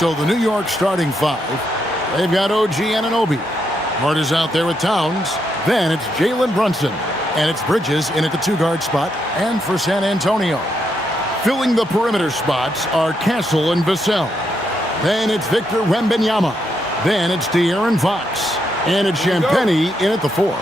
So the New York starting five, they've got OG Anunoby. Hart is out there with Towns. Then it's Jalen Brunson. And it's Bridges in at the two-guard spot. And for San Antonio, filling the perimeter spots are Castle and Vassell. Then it's Victor Wembanyama. Then it's De'Aaron Fox. And it's Champagnie in at the four.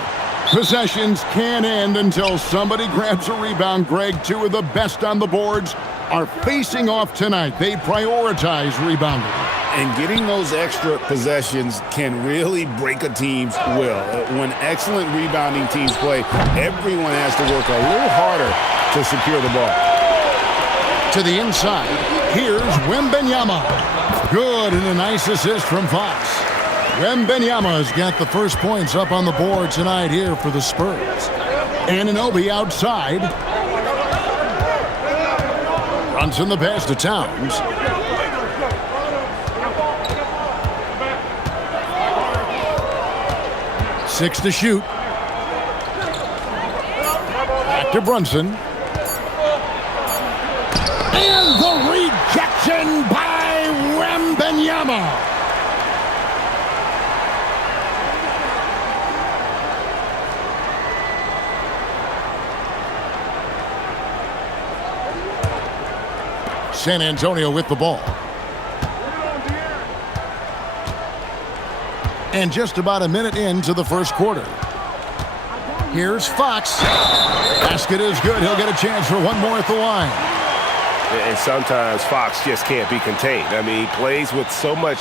Possessions can't end until somebody grabs a rebound. Greg, two of the best on the boards are facing off tonight. They prioritize rebounding. And getting those extra possessions can really break a team's will. When excellent rebounding teams play, everyone has to work a little harder to secure the ball. To the inside, here's Wembanyama. Good, and a nice assist from Fox. Wembanyama's got the first points up on the board tonight here for the Spurs. Anunoby outside. Brunson the pass to Towns. Six to shoot. Back to Brunson. And the rejection by Wembanyama. San Antonio with the ball. And just about a minute into the first quarter. Here's Fox. Basket is good. He'll get a chance for one more at the line. And sometimes Fox just can't be contained. I mean, he plays with so much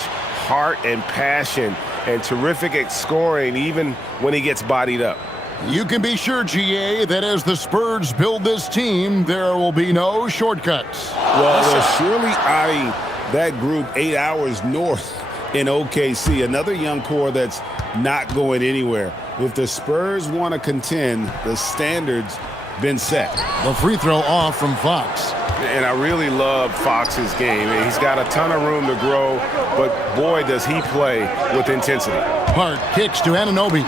heart and passion and terrific at scoring even when he gets bodied up. You can be sure, GA, that as the Spurs build this team, there will be no shortcuts. Well, they're surely eyeing that group 8 hours north in OKC. Another young core that's not going anywhere. If the Spurs want to contend, the standard's been set. The free throw off from Fox. And I really love Fox's game. He's got a ton of room to grow, but boy, does he play with intensity. Hart kicks to Anunoby.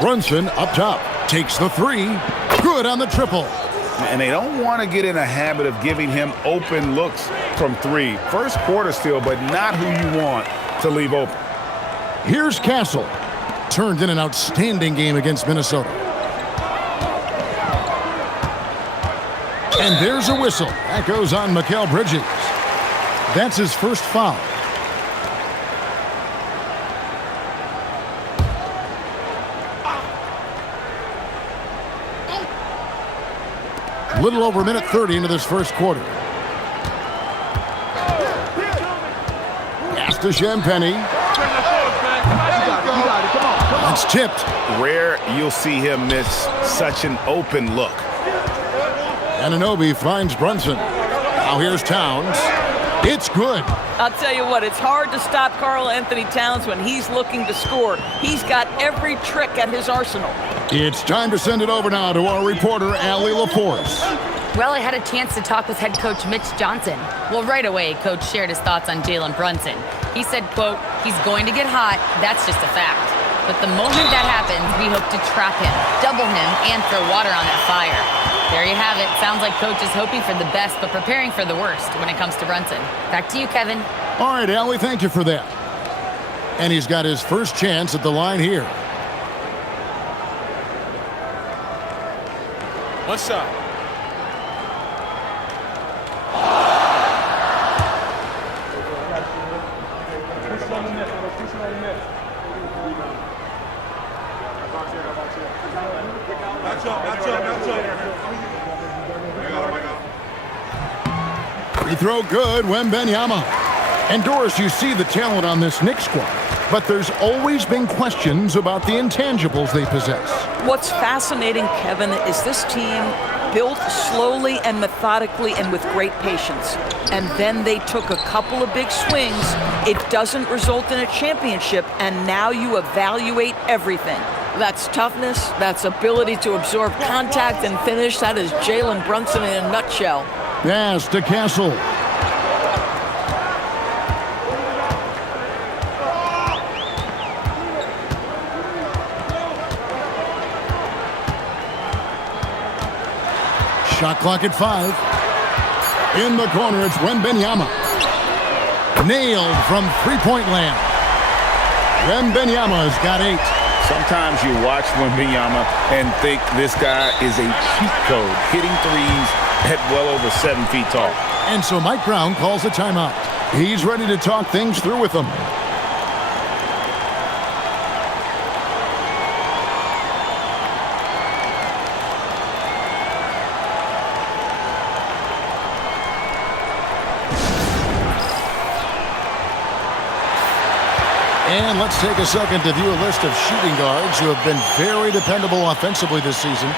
Brunson up top. Takes the three. Good on the triple. And they don't want to get in a habit of giving him open looks from three. First quarter still, but not who you want to leave open. Here's Castle. Turned in an outstanding game against Minnesota. And there's a whistle. That goes on Mikal Bridges. That's his first foul. A little over a minute 30 into this first quarter. Pass to Champagnie. That's tipped. Rare you'll see him miss such an open look. Anunoby finds Brunson. Now here's Towns. It's good. I'll tell you what, it's hard to stop Karl Anthony Towns when he's looking to score. He's got every trick at his arsenal. It's time to send it over now to our reporter, Allie LaForce. Well, I had a chance to talk with head coach Mitch Johnson. Well, right away, coach shared his thoughts on Jalen Brunson. He said, quote, he's going to get hot. That's just a fact. But the moment that happens, we hope to trap him, double him, and throw water on that fire. There you have it. Sounds like coach is hoping for the best, but preparing for the worst when it comes to Brunson. Back to you, Kevin. All right, Allie, thank you for that. And he's got his first chance at the line here. What's up? Free throw good, Wembanyama. And Doris, you see the talent on this Knicks squad, but there's always been questions about the intangibles they possess. What's fascinating, Kevin, is this team built slowly and methodically and with great patience. And then they took a couple of big swings. It doesn't result in a championship, and now you evaluate everything. That's toughness, that's ability to absorb contact and finish. That is Jalen Brunson in a nutshell. Pass to Castle. Shot clock at 5. In the corner, it's Wembanyama. Nailed from three-point land. Wembanyama's got 8. Sometimes you watch Wembanyama and think this guy is a cheat code, hitting threes at well over 7 feet tall. And so Mike Brown calls a timeout. He's ready to talk things through with them. And let's take a second to view a list of shooting guards who have been very dependable offensively this season.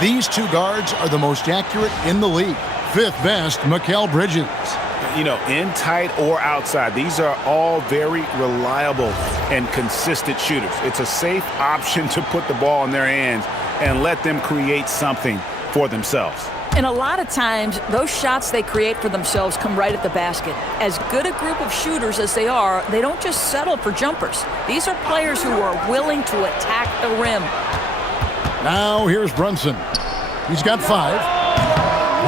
These 2 guards are the most accurate in the league. 5th best, Mikal Bridges. You know, in tight or outside, these are all very reliable and consistent shooters. It's a safe option to put the ball in their hands and let them create something for themselves. And a lot of times, those shots they create for themselves come right at the basket. As good a group of shooters as they are, they don't just settle for jumpers. These are players who are willing to attack the rim. Now here's Brunson. He's got 5.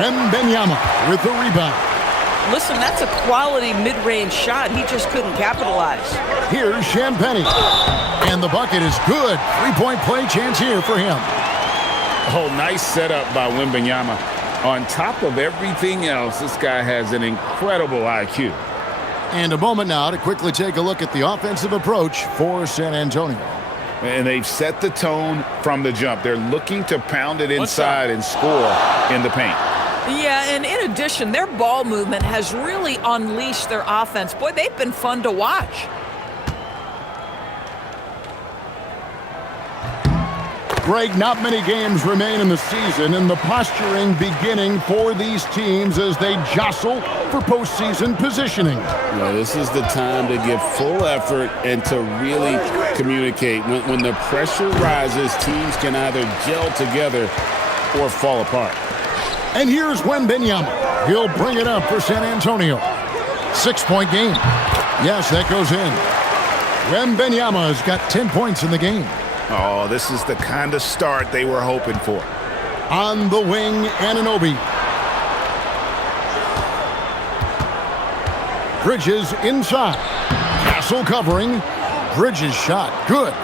Wembanyama with the rebound. Listen, that's a quality mid-range shot. He just couldn't capitalize. Here's Champagnie. And the bucket is good. 3-point play chance here for him. Oh, nice setup by Wembanyama. On top of everything else, this guy has an incredible IQ. And a moment now to quickly take a look at the offensive approach for San Antonio. And they've set the tone from the jump. They're looking to pound it inside and score in the paint. Yeah, and in addition, their ball movement has really unleashed their offense. Boy, they've been fun to watch. Greg, not many games remain in the season, and the posturing beginning for these teams as they jostle for postseason positioning. Yeah, this is the time to give full effort and to really communicate. When the pressure rises, teams can either gel together or fall apart. And here's Wembanyama. He'll bring it up for San Antonio. 6-point game. Yes, that goes in. Wembanyama's got 10 points in the game. Oh, this is the kind of start they were hoping for. On the wing, Anunoby. Bridges inside. Castle covering. Bridges shot. Good.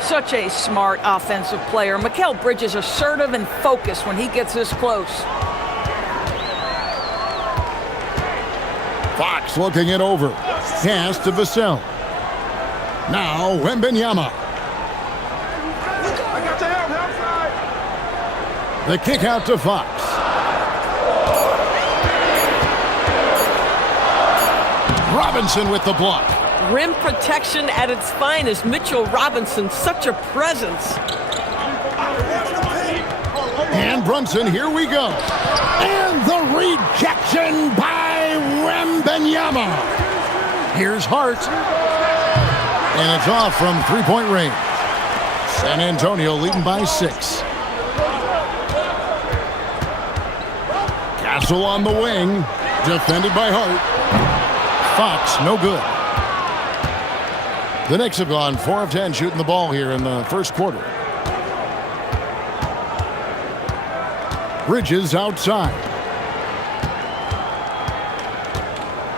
Such a smart offensive player. Mikal Bridges assertive and focused when he gets this close. Fox looking it over. Pass to Vassell. Now Wembanyama. The kick out to Fox. Robinson with the block. Rim protection at its finest. Mitchell Robinson, such a presence. And Brunson, here we go. And the rejection by Wembanyama. Here's Hart. And it's off from three-point range. San Antonio leading by 6. Castle on the wing. Defended by Hart. Fox, no good. The Knicks have gone 4 of 10 shooting the ball here in the first quarter. Bridges outside.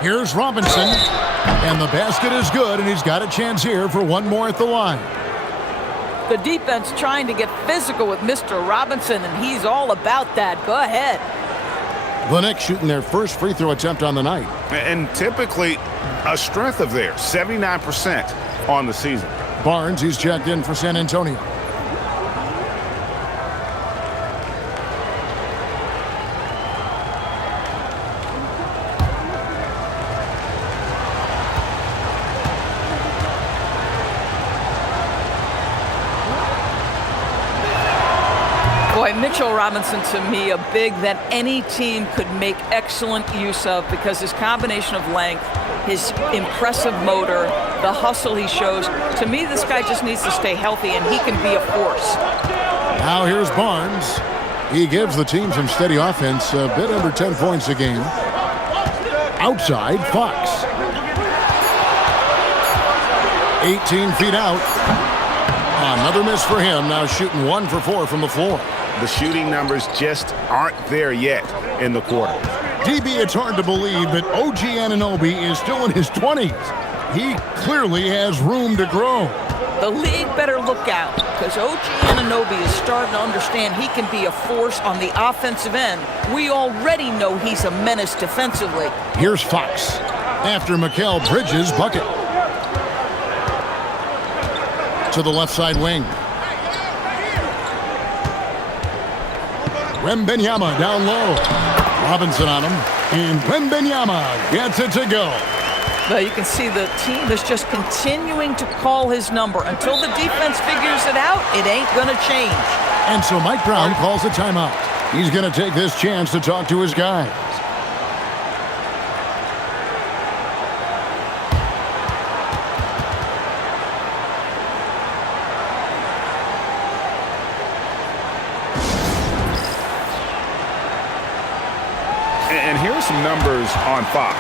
Here's Robinson. And the basket is good, and he's got a chance here for one more at the line. The defense trying to get physical with Mr. Robinson, and he's all about that. Go ahead. The Knicks shooting their first free throw attempt on the night. And typically a strength of theirs, 79% on the season. Barnes, he's checked in for San Antonio. Boy, Mitchell Robinson, to me, a big that any team could make excellent use of because his combination of length, his impressive motor, the hustle he shows. To me, this guy just needs to stay healthy, and he can be a force. Now here's Barnes. He gives the team some steady offense, a bit under 10 points a game. Outside, Fox. 18 feet out. Another miss for him, now shooting 1 for 4 from the floor. The shooting numbers just aren't there yet in the quarter. DB, it's hard to believe that OG Anunoby is still in his 20s. He clearly has room to grow. The league better look out, because OG Anunoby is starting to understand he can be a force on the offensive end. We already know he's a menace defensively. Here's Fox after Mikal Bridges' bucket. To the left side wing. Wembanyama down low. Robinson on him. And Wembanyama gets it to go. Well, you can see the team is just continuing to call his number. Until the defense figures it out, it ain't going to change. And so Mike Brown calls a timeout. He's going to take this chance to talk to his guys. And here's some numbers on Fox.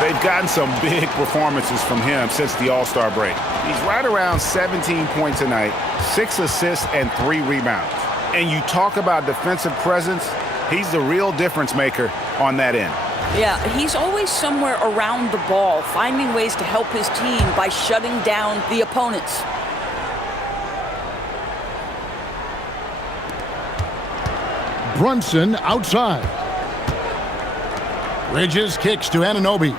They've gotten some big performances from him since the All-Star break. He's right around 17 points a night, 6 assists, and 3 rebounds. And you talk about defensive presence, he's the real difference maker on that end. Yeah, he's always somewhere around the ball, finding ways to help his team by shutting down the opponents. Brunson outside. Bridges kicks to Anunoby.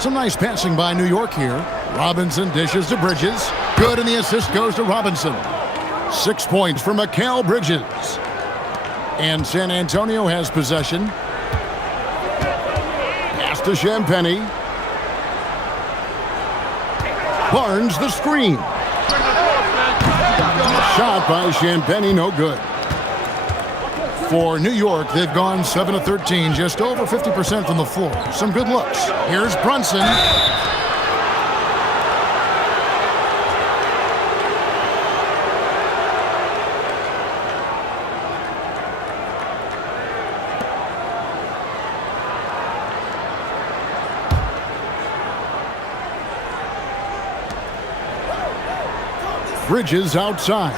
Some nice passing by New York here. Robinson dishes to Bridges. Good, and the assist goes to Robinson. 6 points for Mikal Bridges. And San Antonio has possession. Pass to Champagnie. Barnes the screen. Shot by Champagnie, no good. For New York, they've gone 7 of 13, just over 50% from the floor. Some good looks. Here's Brunson. Bridges outside.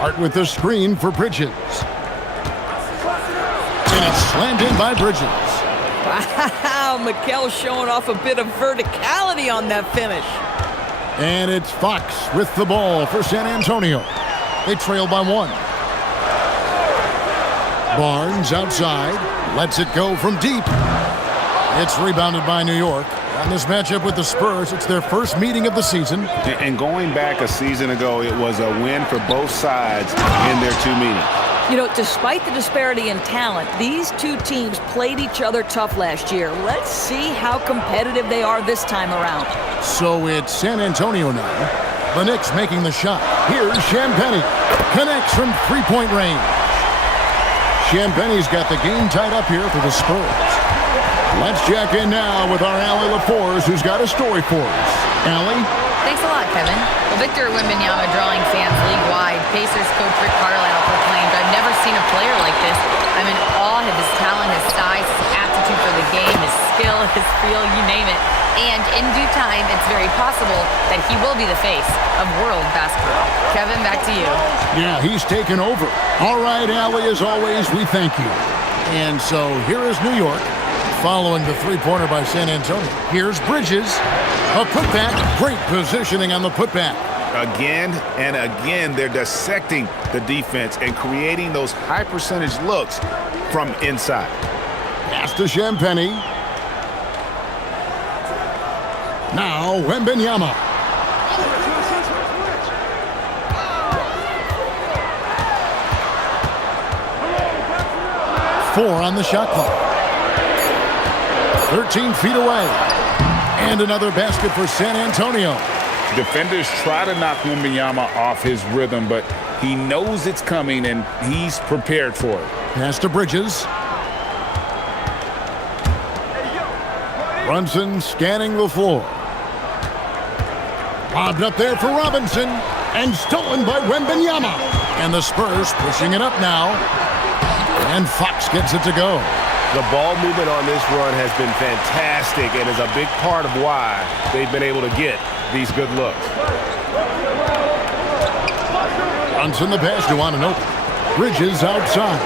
Hart with the screen for Bridges. And it's slammed in by Bridges. Wow, Mikal showing off a bit of verticality on that finish. And it's Fox with the ball for San Antonio. They trail by 1. Barnes outside. Lets it go from deep. It's rebounded by New York. On this matchup with the Spurs, it's their first meeting of the season. And going back a season ago, it was a win for both sides in their 2 meetings. You know, despite the disparity in talent, these two teams played each other tough last year. Let's see how competitive they are this time around. So it's San Antonio now. The Knicks making the shot. Here's Champagnie. Connects from three-point range. Champagnie's got the game tied up here for the Spurs. Let's check in now with our Allie LaForce, who's got a story for us. Allie? Thanks a lot, Kevin. Well, Victor Wembanyama drawing fans league-wide. Pacers coach Rick Carlisle proclaimed, "I've never seen a player like this. I'm in awe of his talent, his size, his aptitude for the game, his skill, his feel, you name it. And in due time, it's very possible that he will be the face of world basketball." Kevin, back to you. Yeah, he's taken over. All right, Allie, as always, we thank you. And so here is New York, following the three-pointer by San Antonio. Here's Bridges. A putback. Great positioning on the putback. Again and again, they're dissecting the defense and creating those high-percentage looks from inside. Pass to Champagnie. Now, Wembanyama. Four on the shot clock. 13 feet away. And another basket for San Antonio. Defenders try to knock Wembanyama off his rhythm, but he knows it's coming and he's prepared for it. Pass to Bridges. Brunson scanning the floor. Lobbed up there for Robinson. And stolen by Wembanyama. And the Spurs pushing it up now. And Fox gets it to go. The ball movement on this run has been fantastic and is a big part of why they've been able to get these good looks. Brunson the pass to Anunoby. Bridges outside.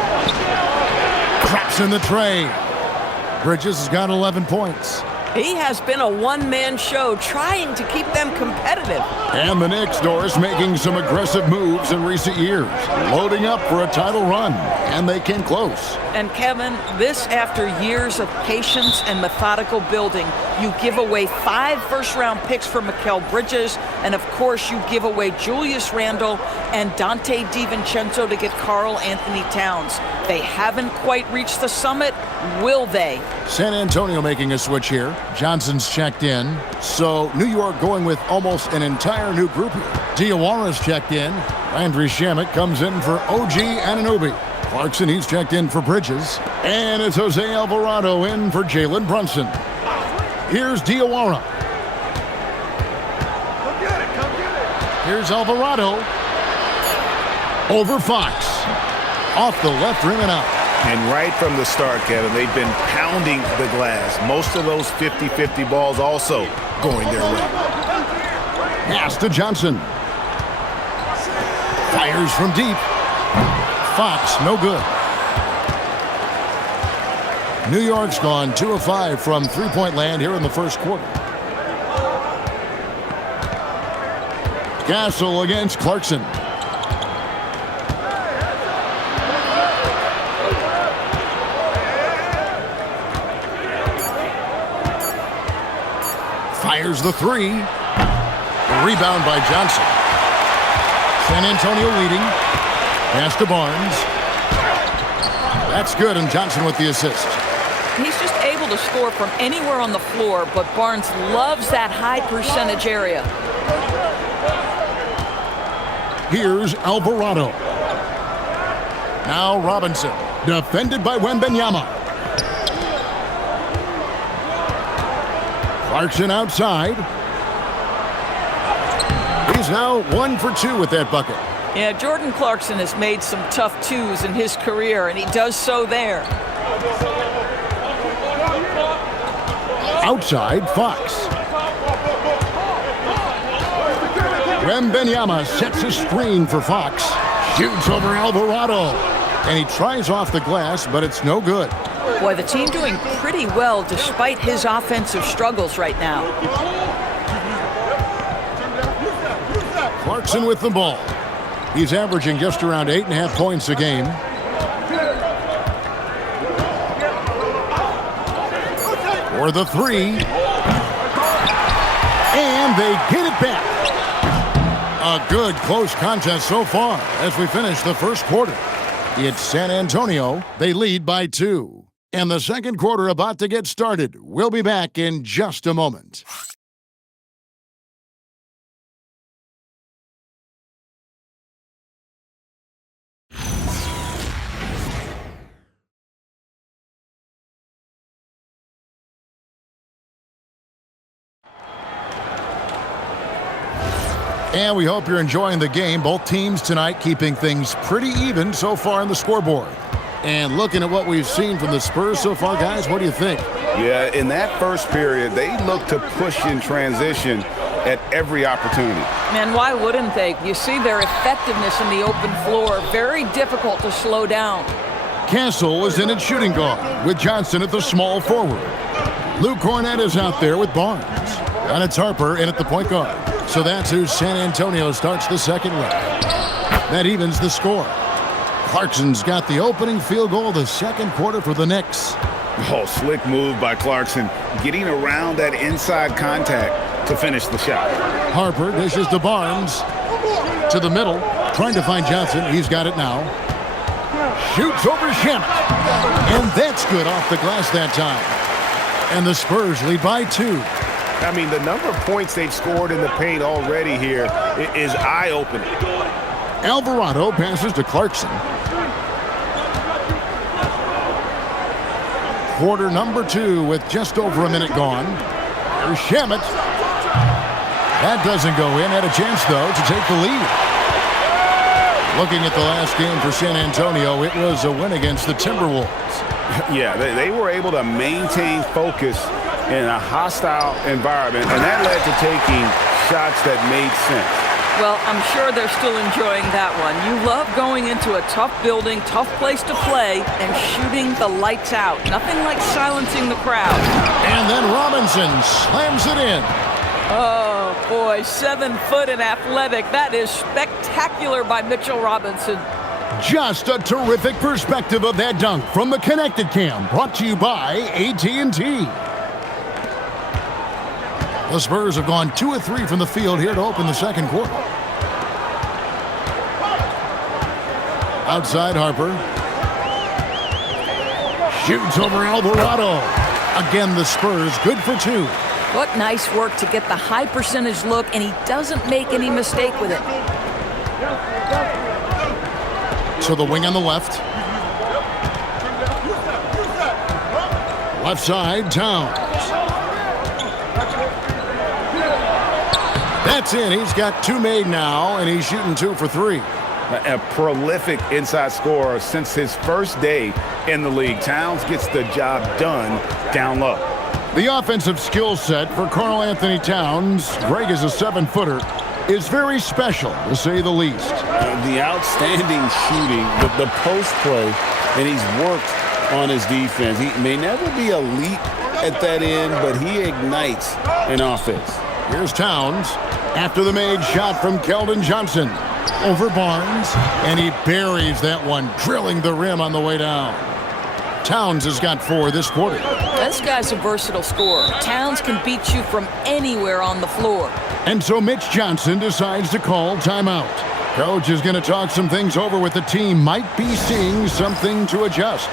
Drops in the tray. Bridges has got 11 points. He has been a one-man show trying to keep them competitive. And the Knicks, Doris, making some aggressive moves in recent years, loading up for a title run, and they came close. And Kevin, this after years of patience and methodical building. You give away 5 first-round picks for Mikal Bridges, and of course you give away Julius Randle and Dante DiVincenzo to get Karl Anthony Towns. They haven't quite reached the summit. Will they? San Antonio making a switch here. Johnson's checked in. So New York going with almost an entire new group here. Diawara's checked in. Landry Shamet comes in for OG Anunoby. Clarkson, he's checked in for Bridges. And it's Jose Alvarado in for Jalen Brunson. Here's Diawara. Here's Alvarado. Over Fox. Off the left rim and out. And right from the start, Kevin, they've been pounding the glass. Most of those 50-50 balls also going their way. Pass to Johnson. Fires from deep. Fox, no good. New York's gone 2 of 5 from three-point land here in the first quarter. Castle against Clarkson. Fires the three. Rebound by Johnson. San Antonio leading. Pass to Barnes. That's good, and Johnson with the assist. He's just able to score from anywhere on the floor, but Barnes loves that high percentage area. Here's Alvarado. Now Robinson. Defended by Wembanyama. Clarkson outside. He's now 1 for 2 with that bucket. Yeah, Jordan Clarkson has made some tough twos in his career, and he does so there. Outside, Fox. Wembanyama sets a screen for Fox. Shoots over Alvarado. And he tries off the glass, but it's no good. Boy, the team doing pretty well despite his offensive struggles right now. Clarkson with the ball. He's averaging just around 8.5 points a game. For the three. And they get it back. A good close contest so far as we finish the first quarter. It's San Antonio. They lead by 2. And the second quarter about to get started. We'll be back in just a moment. And we hope you're enjoying the game. Both teams tonight keeping things pretty even so far on the scoreboard. And looking at what we've seen from the Spurs so far, guys, what do you think? Yeah, in that first period, they looked to push in transition at every opportunity. Man, why wouldn't they? You see their effectiveness in the open floor. Very difficult to slow down. Castle is in at shooting guard with Johnson at the small forward. Luke Cornett is out there with Barnes. And it's Harper in at the point guard. So that's who San Antonio starts the second with. That evens the score. Clarkson's got the opening field goal of the second quarter for the Knicks. Oh, slick move by Clarkson, getting around that inside contact to finish the shot. Harper dishes to Barnes. To the middle, trying to find Johnson. He's got it now. Shoots over Shamet. And that's good off the glass that time. And the Spurs lead by 2. I mean, the number of points they've scored in the paint already here is eye-opening. Alvarado passes to Clarkson. Quarter number 2 with just over a minute gone. There's Shamet. That doesn't go in. Had a chance, though, to take the lead. Looking at the last game for San Antonio, it was a win against the Timberwolves. Yeah, they were able to maintain focus in a hostile environment, and that led to taking shots that made sense. Well, I'm sure they're still enjoying that one. You love going into a tough building, tough place to play, and shooting the lights out. Nothing like silencing the crowd. And then Robinson slams it in. Oh, boy, 7 foot and athletic. That is spectacular by Mitchell Robinson. Just a terrific perspective of that dunk from the Connected Cam, brought to you by AT&T. The Spurs have gone 2 of 3 from the field here to open the second quarter. Outside Harper. Shoots over Alvarado. Again, the Spurs good for 2. What nice work to get the high percentage look, and he doesn't make any mistake with it. So the wing on the left. Left side, Towns. That's in. He's got 2 made now, and he's shooting 2 for 3. A prolific inside scorer since his first day in the league. Towns gets the job done down low. The offensive skill set for Karl Anthony Towns, Greg is a 7-footer, is very special, to say the least. The outstanding shooting, the post play, and he's worked on his defense. He may never be elite at that end, but he ignites an offense. Here's Towns after the made shot from Keldon Johnson. Over Barnes, and he buries that one, drilling the rim on the way down. Towns has got 4 this quarter. This guy's a versatile scorer. Towns can beat you from anywhere on the floor. And so Mitch Johnson decides to call timeout. Coach is going to talk some things over with the team. Might be seeing something to adjust.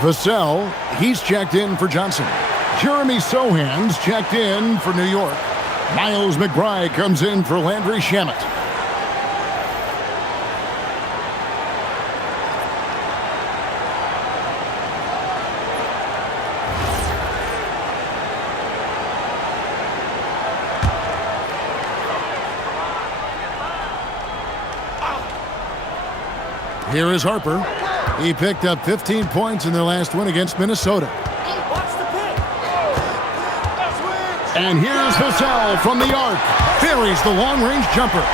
Vassell, he's checked in for Johnson. Jeremy Sohan's checked in for New York. Miles McBride comes in for Landry Shamet. Here is Harper. He picked up 15 points in their last win against Minnesota. And here's Vassell from the arc. Buries the long-range jumper.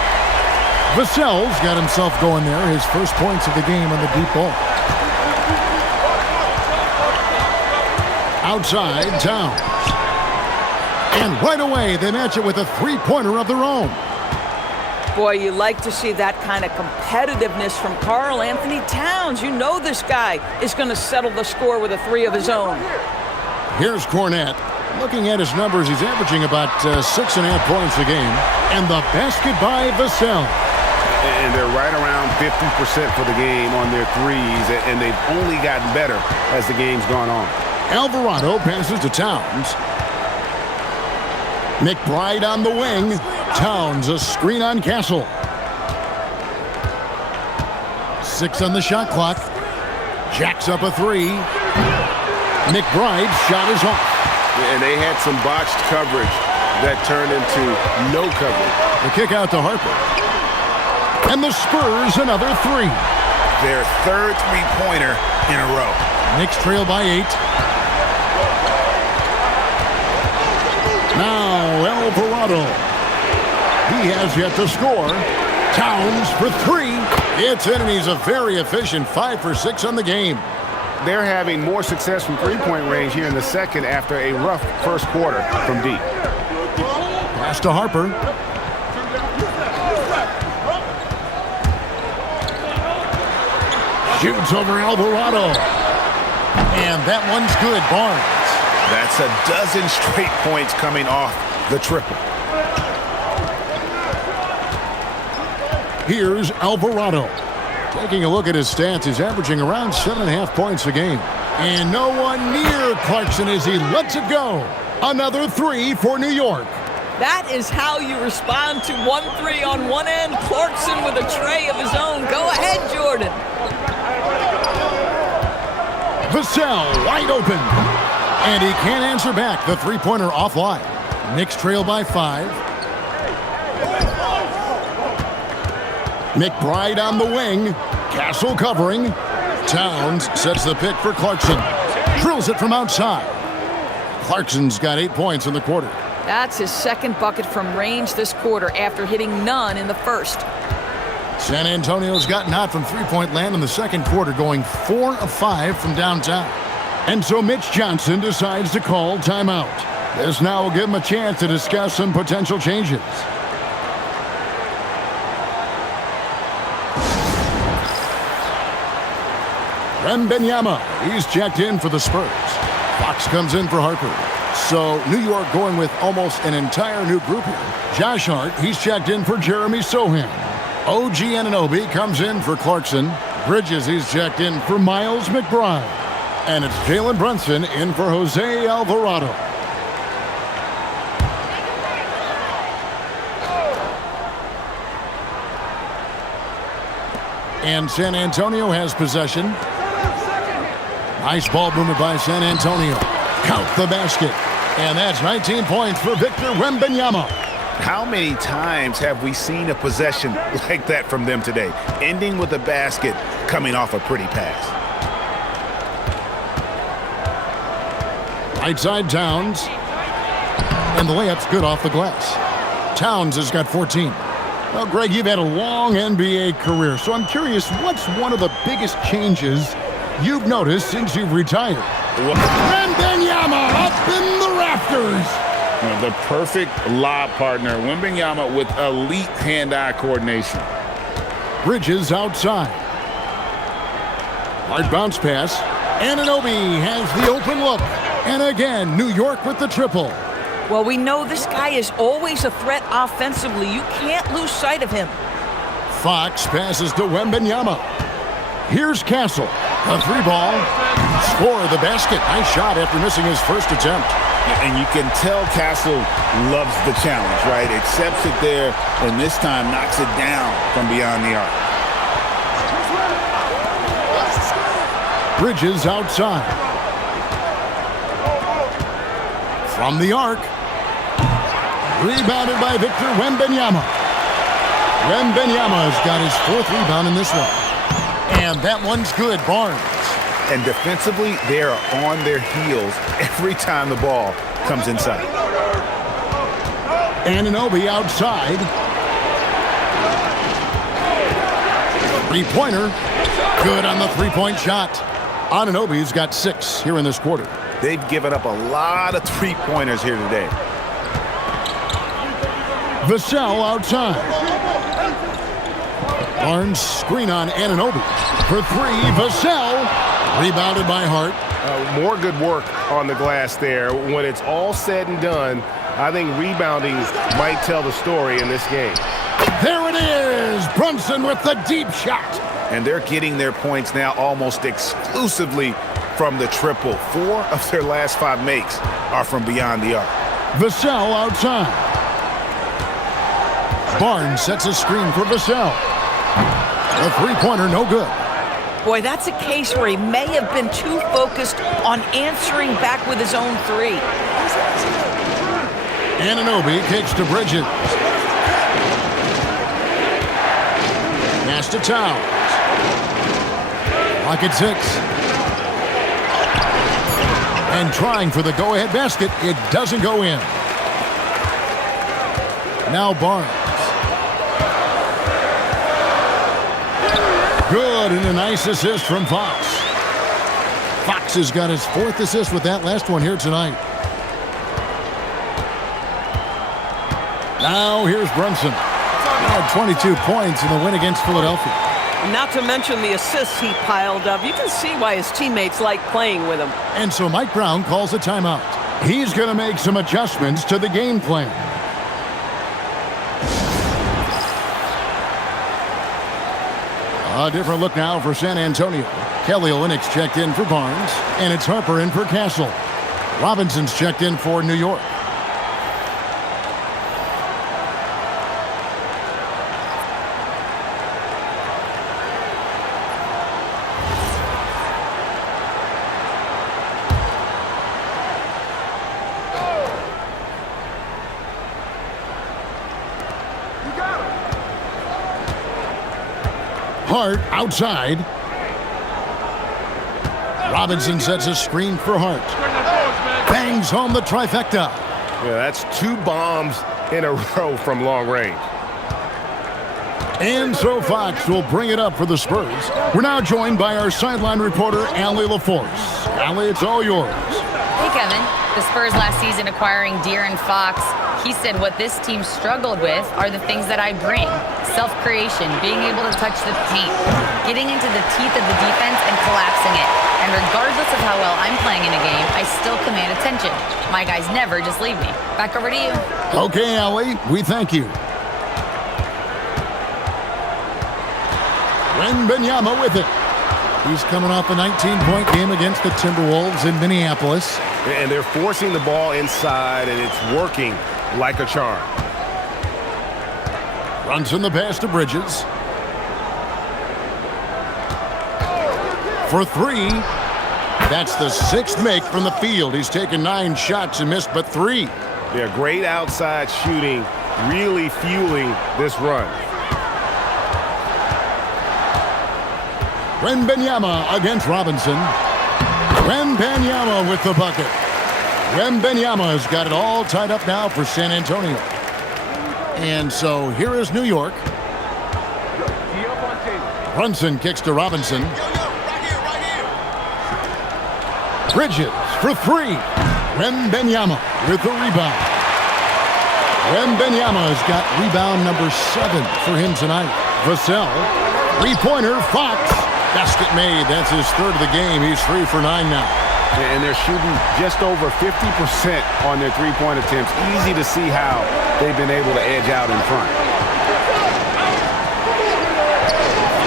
Vassell's got himself going there. His first points of the game on the deep ball. Outside, Towns. And right away, they match it with a 3-pointer of their own. Boy, you like to see that kind of competitiveness from Karl Anthony Towns. You know this guy is going to settle the score with a 3 of his own. Here's Cornette. Looking at his numbers, he's averaging about 6.5 points a game. And the basket by Vassell. And they're right around 50% for the game on their threes, and they've only gotten better as the game's gone on. Alvarado passes to Towns. McBride on the wing. Towns, a screen on Castle. 6 on the shot clock. Jacks up a 3. McBride's shot is off. And they had some botched coverage that turned into no coverage. The kick out to Harper. And the Spurs another 3. Their third three-pointer in a row. Knicks trail by 8. Now Alvarado. He has yet to score. Towns for 3. It's in, and he's a very efficient 5 for 6 on the game. They're having more success from three-point range here in the second after a rough first quarter from deep. Pass to Harper. Shoots over Alvarado. And that one's good, Barnes. That's a dozen straight points coming off the triple. Here's Alvarado. Taking a look at his stats, he's averaging around 7.5 points a game. And no one near Clarkson as he lets it go. Another 3 for New York. That is how you respond to 1-3 on one end. Clarkson with a tray of his own. Go ahead, Jordan. Vassell wide open. And he can't answer back. The three-pointer offline. Knicks trail by 5. McBride on the wing. Castle covering. Towns sets the pick for Clarkson. Drills it from outside. Clarkson's got 8 points in the quarter. That's his second bucket from range this quarter after hitting none in the first. San Antonio's gotten hot from three-point land in the second quarter, going 4 of 5 from downtown. And so Mitch Johnson decides to call timeout. This now will give him a chance to discuss some potential changes. Wembanyama, he's checked in for the Spurs. Fox comes in for Harper. So New York going with almost an entire new group here. Josh Hart, he's checked in for Jeremy Sohan. OG Anunoby comes in for Clarkson. Bridges, he's checked in for Miles McBride. And it's Jalen Brunson in for Jose Alvarado. And San Antonio has possession. Nice ball movement by San Antonio. Count the basket. And that's 19 points for Victor Wembanyama. How many times have we seen a possession like that from them today? Ending with a basket, coming off a pretty pass. Right side Towns. And the layup's good off the glass. Towns has got 14. Well, Greg, you've had a long NBA career, so I'm curious, what's one of the biggest changes you've noticed since you've retired? Wembanyama up in the rafters. The perfect lob partner. Wembanyama with elite hand-eye coordination. Bridges outside. Hard bounce pass. Anunoby has the open look. And again, New York with the triple. Well, we know this guy is always a threat offensively. You can't lose sight of him. Fox passes to Wembanyama. Here's Castle. A three ball. Score the basket. Nice shot after missing his first attempt. And you can tell Castle loves the challenge, right? Accepts it there, and this time knocks it down from beyond the arc. Bridges outside. From the arc. Rebounded by Victor Wembanyama. Wembanyama's got his 4th rebound in this one. And that one's good. Barnes. And defensively, they are on their heels every time the ball comes inside. Anunoby outside. Three-pointer. Good on the three-point shot. Anunoby's got 6 here in this quarter. They've given up a lot of three-pointers here today. Vassell outside. Barnes screen on Anunoby. For 3, Vassell. Rebounded by Hart. More good work on the glass there. When it's all said and done, I think rebounding might tell the story in this game. There it is. Brunson with the deep shot. And they're getting their points now almost exclusively from the triple. 4 of their last 5 makes are from beyond the arc. Vassell outside. Barnes sets a screen for Vassell. The three-pointer no good. Boy, that's a case where he may have been too focused on answering back with his own 3. Anunoby kicks to Bridges. Pass to Towns. Clock at 6. And trying for the go-ahead basket. It doesn't go in. Now Barnes. Good, and a nice assist from Fox. Fox has got his 4th assist with that last one here tonight. Now here's Brunson. He had 22 points in the win against Philadelphia. Not to mention the assists he piled up. You can see why his teammates like playing with him. And so Mike Brown calls a timeout. He's going to make some adjustments to the game plan. A different look now for San Antonio. Kelly Olynyk's checked in for Barnes, and it's Harper in for Castle. Robinson's checked in for New York. Hart outside. Robinson sets a screen for Hart. Bangs home the trifecta. Yeah, that's 2 bombs in a row from long range. And so Fox will bring it up for the Spurs. We're now joined by our sideline reporter, Allie LaForce. Allie, it's all yours. Hey, Kevin. The Spurs last season acquiring De'Aaron Fox, he said what this team struggled with are the things that I bring. Self-creation, being able to touch the paint, getting into the teeth of the defense and collapsing it. And regardless of how well I'm playing in a game, I still command attention. My guys never just leave me. Back over to you. Okay, Allie, we thank you. Wembanyama with it. He's coming off a 19-point game against the Timberwolves in Minneapolis. And they're forcing the ball inside, and it's working like a charm. Runs in the pass to Bridges. For 3. That's the 6th make from the field. He's taken 9 shots and missed but 3. Yeah, great outside shooting, really fueling this run. Wembanyama against Robinson. Wembanyama with the bucket. Wembanyama has got it all tied up now for San Antonio. And so here is New York. Brunson kicks to Robinson. Bridges for 3. Wembanyama with the rebound. Wembanyama has got rebound number 7 for him tonight. Vassell, 3-pointer, Fox. Basket made. That's his 3rd of the game. He's 3 for 9 now. And they're shooting just over 50% on their 3-point attempts. Easy to see how they've been able to edge out in front.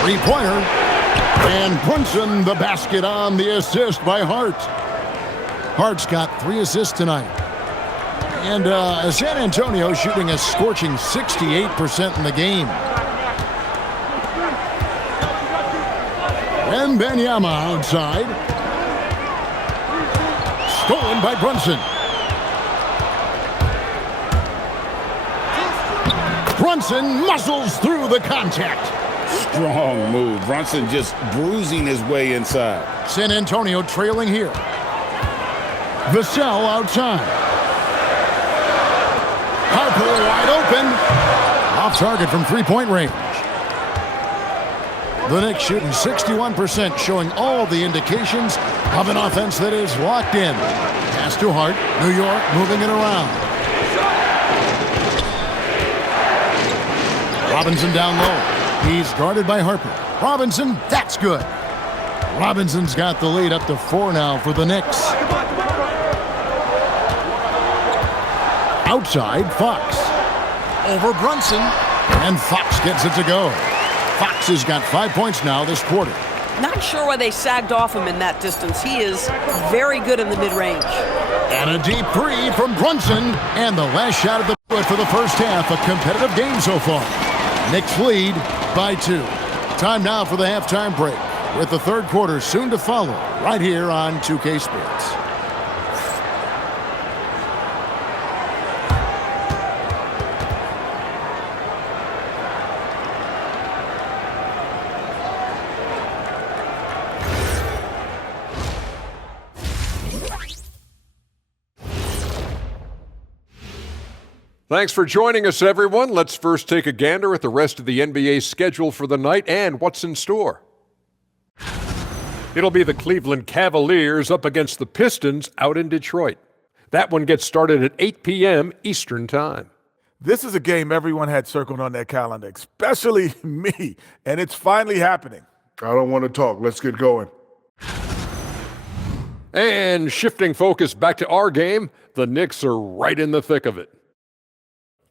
3-pointer. And Brunson the basket on the assist by Hart. Hart's got 3 assists tonight. And San Antonio shooting a scorching 68% in the game. Wembanyama outside. Stolen by Brunson. Brunson muscles through the contact. Strong move. Brunson just bruising his way inside. San Antonio trailing here. Vassell outside. Harper wide open. Off target from 3-point range. The Knicks shooting 61%, showing all the indications of an offense that is locked in. Pass to Hart. New York moving it around. Robinson down low. He's guarded by Harper. Robinson, that's good. Robinson's got the lead up to 4 now for the Knicks. Outside, Fox. Over Brunson. And Fox gets it to go. Fox has got 5 points now this quarter. Not sure why they sagged off him in that distance. He is very good in the mid-range. And a deep 3 from Brunson. And the last shot of the foot for the first half. A competitive game so far. Knicks lead by 2. Time now for the halftime break, with the 3rd quarter soon to follow right here on 2K Sports. Thanks for joining us, everyone. Let's first take a gander at the rest of the NBA schedule for the night and what's in store. It'll be the Cleveland Cavaliers up against the Pistons out in Detroit. That one gets started at 8 p.m. Eastern Time. This is a game everyone had circled on their calendar, especially me, and it's finally happening. I don't want to talk. Let's get going. And shifting focus back to our game, the Knicks are right in the thick of it.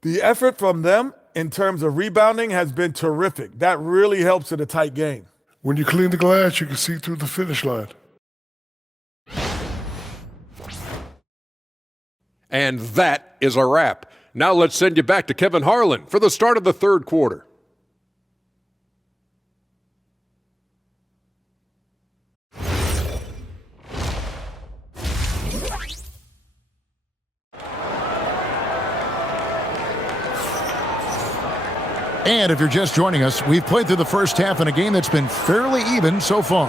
The effort from them in terms of rebounding has been terrific. That really helps in a tight game. When you clean the glass, you can see through the finish line. And that is a wrap. Now let's send you back to Kevin Harlan for the start of the 3rd quarter. And if you're just joining us, we've played through the first half in a game that's been fairly even so far.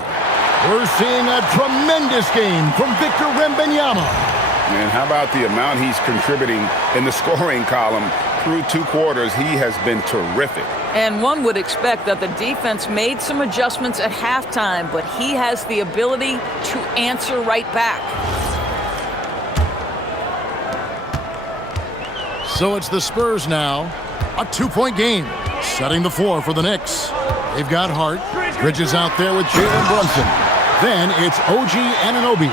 We're seeing a tremendous game from Victor Wembanyama. And how about the amount he's contributing in the scoring column? Through 2 quarters, he has been terrific. And one would expect that the defense made some adjustments at halftime, but he has the ability to answer right back. So it's the Spurs now. A 2-point game, setting the floor for the Knicks. They've got Hart. Bridges out there with Jalen Brunson. Then it's OG Anunoby.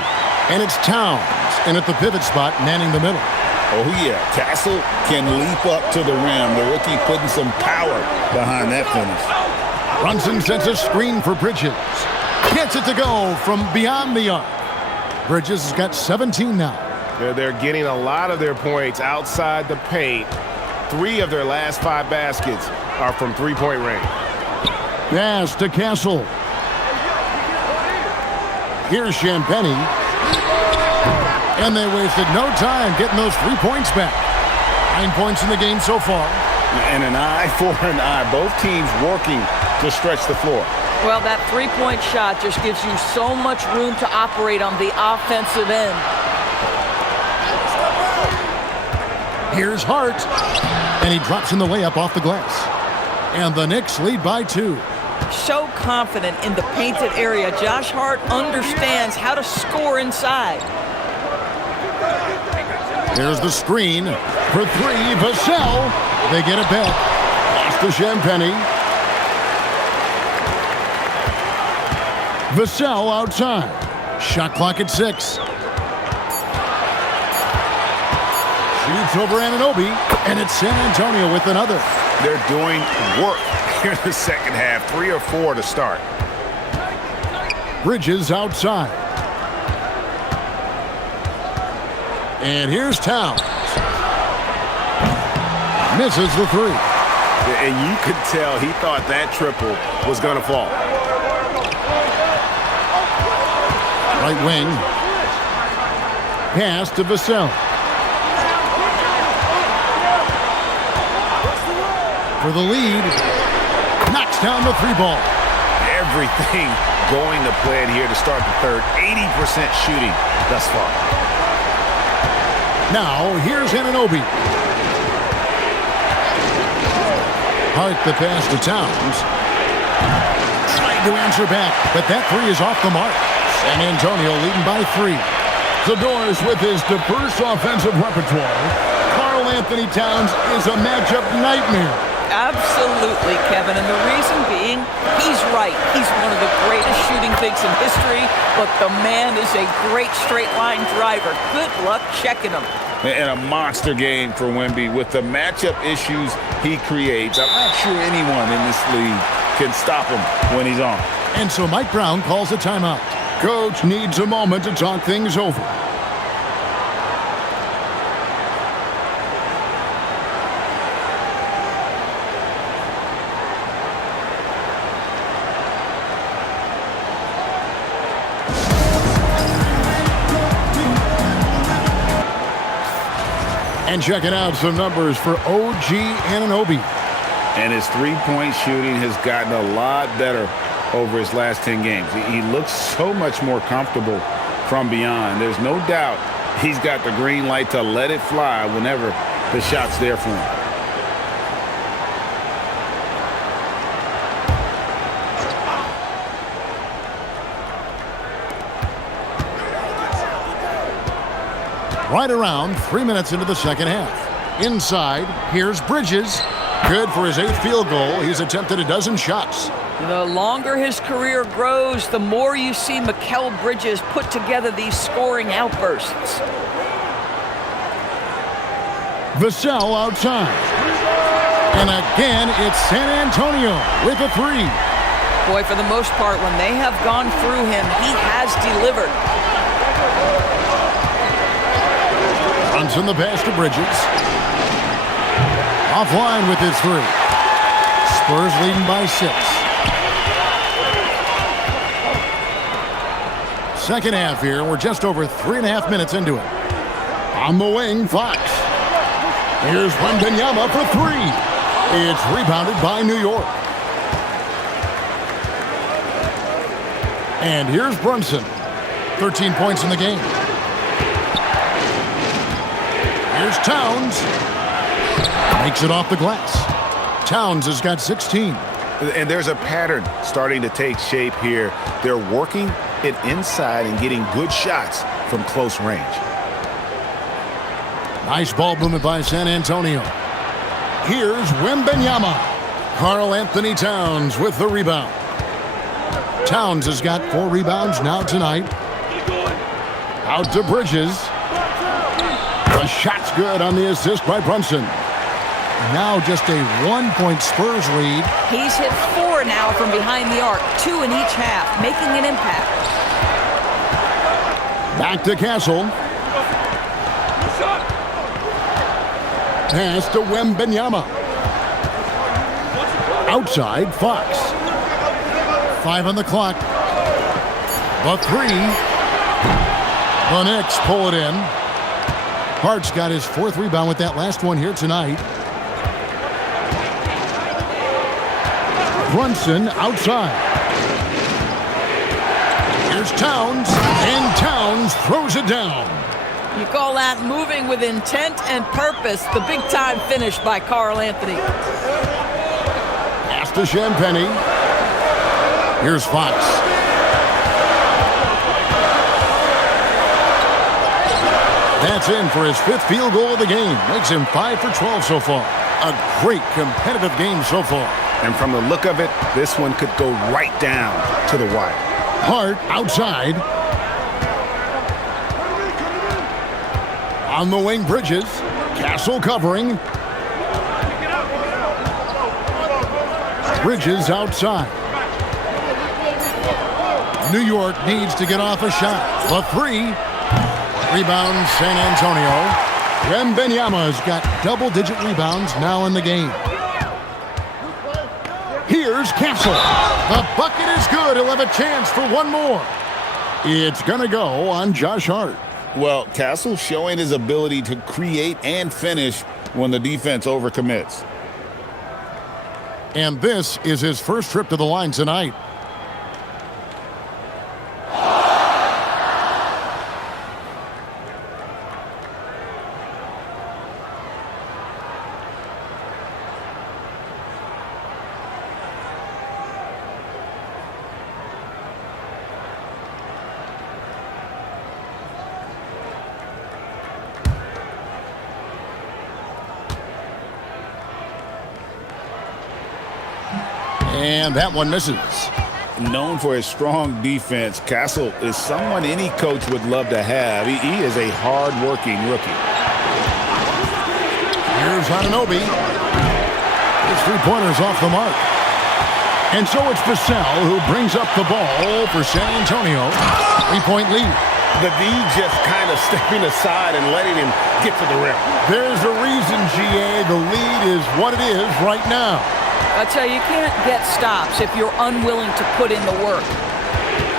And it's Towns in at the pivot spot, manning the middle. Oh, yeah. Castle can leap up to the rim. The rookie putting some power behind that finish. Brunson sends a screen for Bridges. Gets it to go from beyond the arc. Bridges has got 17 now. They're getting a lot of their points outside the paint. 3 of their last 5 baskets are from three-point range. Pass to Castle. Here's Champagnie. And they wasted no time getting those 3 points back. 9 points in the game so far. And an eye for an eye. Both teams working to stretch the floor. Well, that 3-point shot just gives you so much room to operate on the offensive end. Here's Hart. And he drops in the layup off the glass. And the Knicks lead by 2. So confident in the painted area. Josh Hart understands how to score inside. Here's the screen for 3. Vassell. They get it back. Pass to Champagnie. Vassell outside. Shot clock at 6. Shoots over Anunoby, and it's San Antonio with another. They're doing work here in the second half. 3 or 4 to start. Bridges outside. And here's Towns. Misses the 3. And you could tell he thought that triple was going to fall. Right wing. Pass to Vassell. For the lead. Knocks down the 3 ball. Everything going to plan here to start the third. 80% shooting thus far. Now, here's Anunoby. Hart the pass to Towns. Trying to answer back, but that 3 is off the mark. San Antonio leading by 3. The Doors with his diverse offensive repertoire. Karl Anthony Towns is a matchup nightmare. Absolutely, Kevin, and the reason being, he's right. He's one of the greatest shooting bigs in history, but the man is a great straight-line driver. Good luck checking him. And a monster game for Wemby with the matchup issues he creates. I'm not sure anyone in this league can stop him when he's on. And so Mike Brown calls a timeout. Coach needs a moment to talk things over. And checking out some numbers for OG Anunoby. And his 3-point shooting has gotten a lot better over his last 10 games. He looks so much more comfortable from beyond. There's no doubt he's got the green light to let it fly whenever the shot's there for him. Right around 3 minutes into the second half. Inside, here's Bridges. Good for his 8th field goal. He's attempted a dozen shots. The longer his career grows, the more you see Mikal Bridges put together these scoring outbursts. Vassell outside. And again, it's San Antonio with a 3. Boy, for the most part, when they have gone through him, he has delivered. Brunson the pass to Bridges. Offline with his 3. Spurs leading by 6. Second half here. We're just over 3.5 minutes into it. On the wing, Fox. Here's Wembanyama for 3. It's rebounded by New York. And here's Brunson. 13 points in the game. Here's Towns. Makes it off the glass. Towns has got 16. And there's a pattern starting to take shape here. They're working it inside and getting good shots from close range. Nice ball movement by San Antonio. Here's Wembanyama. Karl Anthony Towns with the rebound. Towns has got 4 rebounds now tonight. Out to Bridges. The shot's good on the assist by Brunson. Now just a 1-point Spurs lead. He's hit 4 now from behind the arc, 2 in each half, making an impact. Back to Castle. Pass to Wembanyama. Outside, Fox. 5 on the clock. The 3. The Knicks pull it in. Hart's got his 4th rebound with that last one here tonight. Brunson outside. Here's Towns, and Towns throws it down. You call that moving with intent and purpose. The big-time finish by Karl Anthony. Pass to Champagny. Here's Fox. That's in for his 5th field goal of the game. Makes him 5 for 12 so far. A great competitive game so far. And from the look of it, this one could go right down to the wire. Hart outside. On the wing, Bridges. Castle covering. Bridges outside. New York needs to get off a shot. The 3. Rebound San Antonio. Wembanyama's got double-digit rebounds now in the game. Here's Castle. The bucket is good. He'll have a chance for one more. It's going to go on Josh Hart. Well, Castle showing his ability to create and finish when the defense overcommits. And this is his first trip to the line tonight. And that one misses. Known for his strong defense, Castle is someone any coach would love to have. He is a hard-working rookie. Here's Anunoby. His 3-pointer's off the mark. And so it's Vassell who brings up the ball for San Antonio. 3-point lead. The D just kind of stepping aside and letting him get to the rim. There's a reason, GA. The lead is what it is right now. I tell you, you can't get stops if you're unwilling to put in the work.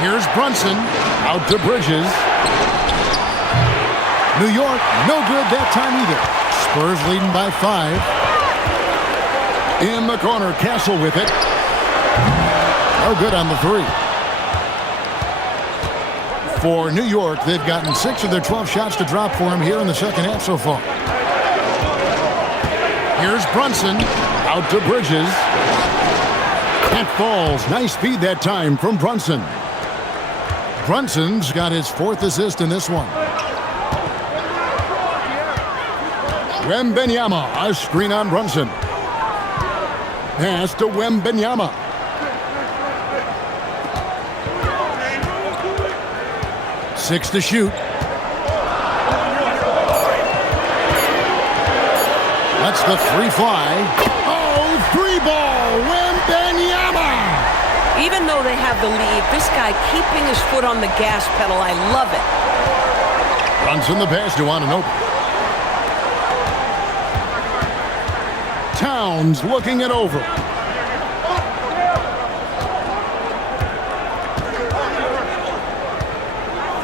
Here's Brunson. Out to Bridges. New York, no good that time either. Spurs leading by 5. In the corner, Castle with it. No good on the 3. For New York, they've gotten 6 of their 12 shots to drop for him here in the second half so far. Here's Brunson. Out to Bridges. That falls. Nice feed that time from Brunson. Brunson's got his 4th assist in this one. Wembanyama, a screen on Brunson. Pass to Wembanyama. Six to shoot. Lets the 3 fly. Oh, 3-ball, Wembanyama! Even though they have the lead, this guy keeping his foot on the gas pedal, I love it. Brunson the pass to Anunoby. Towns looking it over.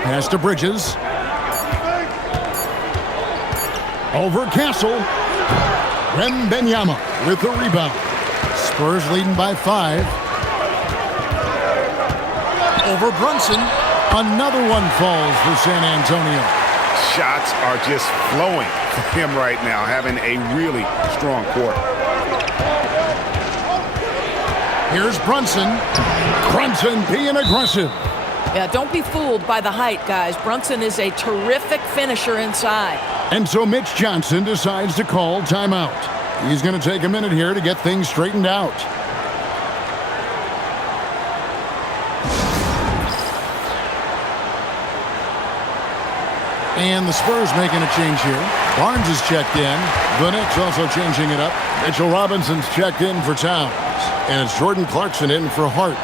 Pass to Bridges. Over Castle. Wembanyama with the rebound. Spurs leading by 5. Over Brunson. Another one falls for San Antonio. Shots are just flowing for him right now, having a really strong quarter. Here's Brunson. Brunson being aggressive. Yeah, don't be fooled by the height, guys. Brunson is a terrific finisher inside. And so Mitch Johnson decides to call timeout. He's going to take a minute here to get things straightened out. And the Spurs making a change here. Barnes is checked in. The Knicks also changing it up. Mitchell Robinson's checked in for Towns. And it's Jordan Clarkson in for Hart.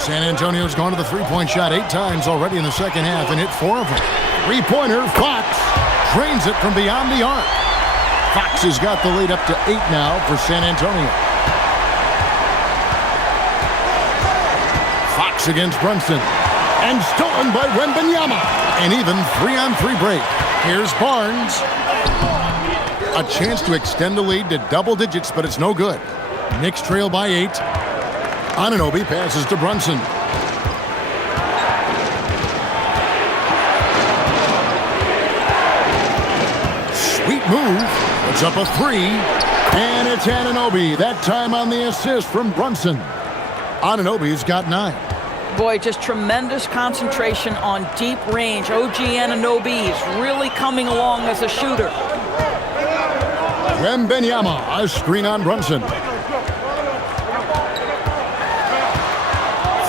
San Antonio's gone to the three-point shot 8 times already in the second half and hit 4 of them. Three-pointer, Fox drains it from beyond the arc. Fox has got the lead up to 8 now for San Antonio. Fox against Brunson. And stolen by Wembanyama. An even 3-on-3 break. Here's Barnes. A chance to extend the lead to double digits, but it's no good. Knicks trail by 8. Anunoby passes to Brunson. Sweet move. It's up a 3. And it's Anunoby. That time on the assist from Brunson. Anunoby's got 9. Boy, just tremendous concentration on deep range. OG Anunoby is really coming along as a shooter. Wembanyama, a screen on Brunson.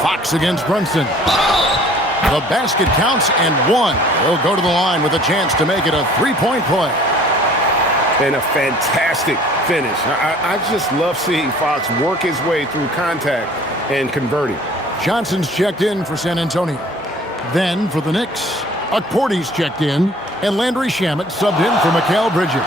Fox against Brunson. The basket counts and 1. He'll go to the line with a chance to make it a 3-point play. And a fantastic finish. I just love seeing Fox work his way through contact and converting. Johnson's checked in for San Antonio. Then for the Knicks, Akporti's checked in, and Landry Shamet subbed in for Mikal Bridges.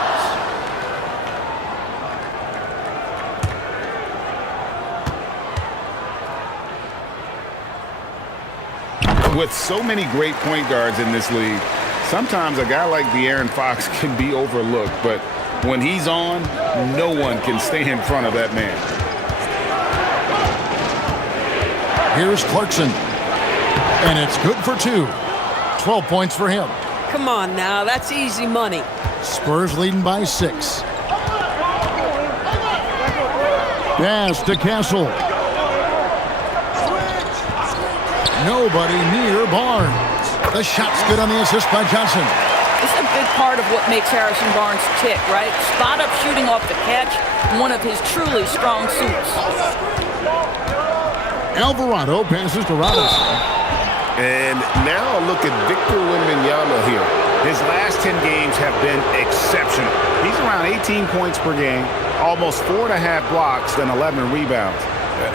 With so many great point guards in this league, sometimes a guy like De'Aaron Fox can be overlooked, but when he's on, no one can stay in front of that man. Here's Clarkson. And it's good for 2. 12 points for him. Come on now, that's easy money. Spurs leading by 6. Pass to Castle. Nobody near Barnes. The shot's good on the assist by Johnson. This is a big part of what makes Harrison Barnes tick, right? Spot-up shooting off the catch, one of his truly strong suits. Alvarado passes to Robinson. And now a look at Victor Wembanyama here. His last 10 games have been exceptional. He's around 18 points per game, almost 4.5 blocks, and 11 rebounds.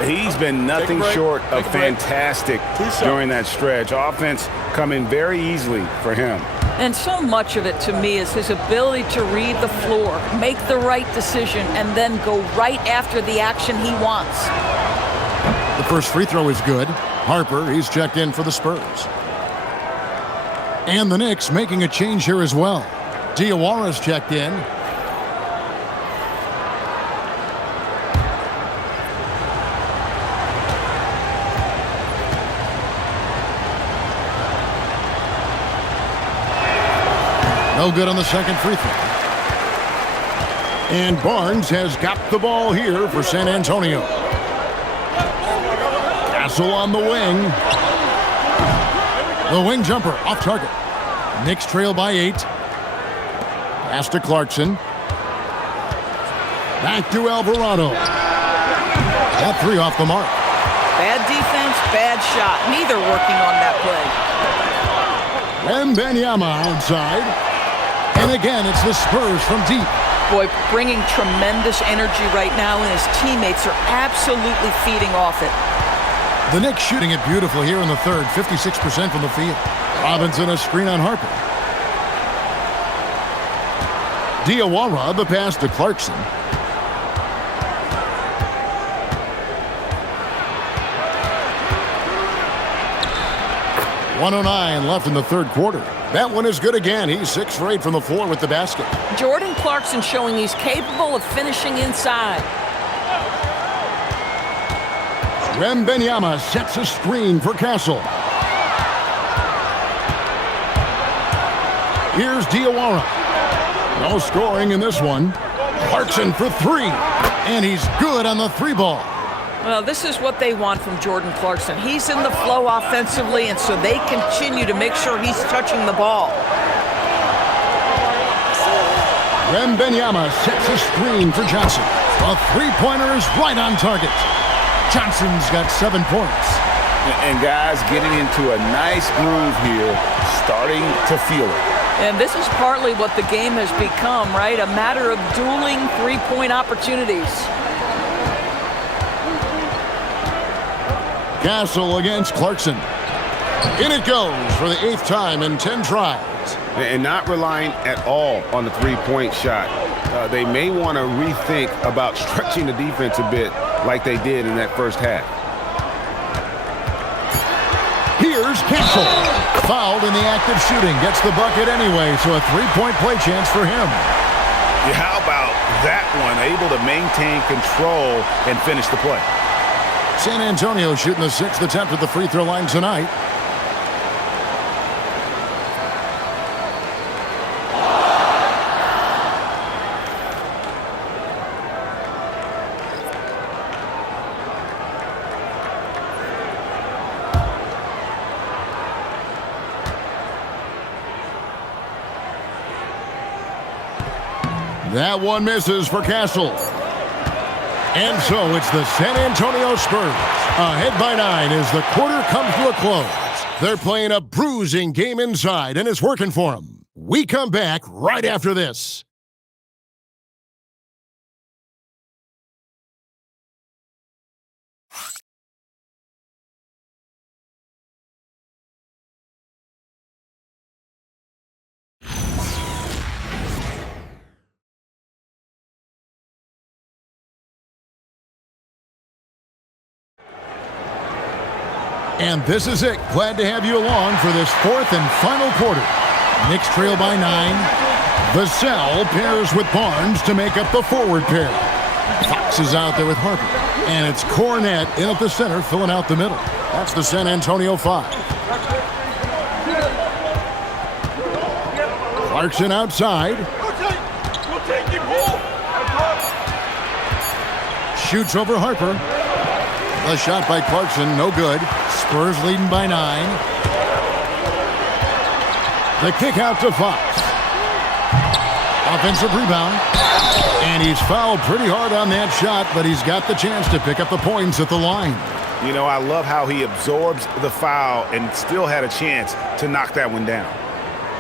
He's been nothing short of fantastic during that stretch. Offense coming very easily for him. And so much of it, to me, is his ability to read the floor, make the right decision, and then go right after the action he wants. The first free throw is good. Harper, he's checked in for the Spurs. And the Knicks making a change here as well. Diawara's checked in. No good on the second free throw. And Barnes has got the ball here for San Antonio. Castle on the wing. The wing jumper off target. Knicks trail by 8. Pass to Clarkson. Back to Alvarado. That 3 off the mark. Bad defense, bad shot. Neither working on that play. Wembanyama outside. And again, it's the Spurs from deep. Boy, bringing tremendous energy right now, and his teammates are absolutely feeding off it. The Knicks shooting it beautifully here in the third, 56% from the field. Robinson a screen on Harper. Diawara, the pass to Clarkson. 1:09 left in the third quarter. That one is good again. He's 6 for 8 from the floor with the basket. Jordan Clarkson showing he's capable of finishing inside. Wembanyama sets a screen for Castle. Here's Diawara. No scoring in this one. Clarkson for 3. And he's good on the 3 ball. Well, this is what they want from Jordan Clarkson. He's in the flow offensively, and so they continue to make sure he's touching the ball. Wembanyama sets a screen for Johnson. A 3-pointer is right on target. Johnson's got 7 points. And guys getting into a nice groove here, starting to feel it. And this is partly what the game has become, right? A matter of dueling 3-point opportunities. Castle against Clarkson. In it goes for the 8th time in 10 tries. And not relying at all on the 3-point shot. They may want to rethink about stretching the defense a bit like they did in that first half. Here's Castle. Fouled in the act of shooting. Gets the bucket anyway, so a 3-point play chance for him. Yeah, how about that one? Able to maintain control and finish the play. San Antonio shooting the 6th attempt at the free throw line tonight. That one misses for Castle. And so it's the San Antonio Spurs. Ahead by 9 as the quarter comes to a close. They're playing a bruising game inside, and it's working for them. We come back right after this. And this is it. Glad to have you along for this 4th and final quarter. Knicks trail by 9. Vassell pairs with Barnes to make up the forward pair. Fox is out there with Harper. And it's Cornette in at the center, filling out the middle. That's the San Antonio 5. Clarkson outside. Shoots over Harper. A shot by Clarkson, no good. Spurs leading by 9. The kick out to Fox. Offensive rebound. And he's fouled pretty hard on that shot, but he's got the chance to pick up the points at the line. You know, I love how he absorbs the foul and still had a chance to knock that one down.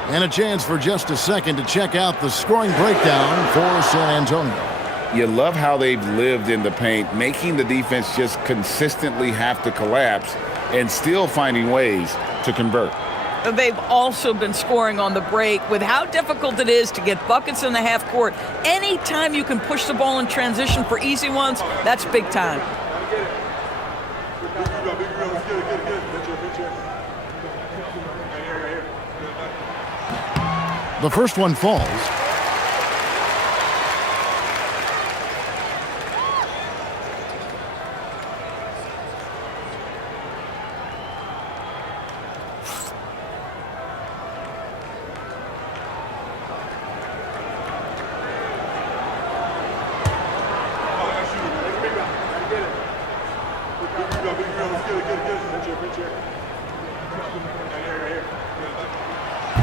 And a chance for just a second to check out the scoring breakdown for San Antonio. You love how they've lived in the paint, making the defense just consistently have to collapse and still finding ways to convert. They've also been scoring on the break with how difficult it is to get buckets in the half court. Anytime you can push the ball in transition for easy ones, that's big time. The first one falls.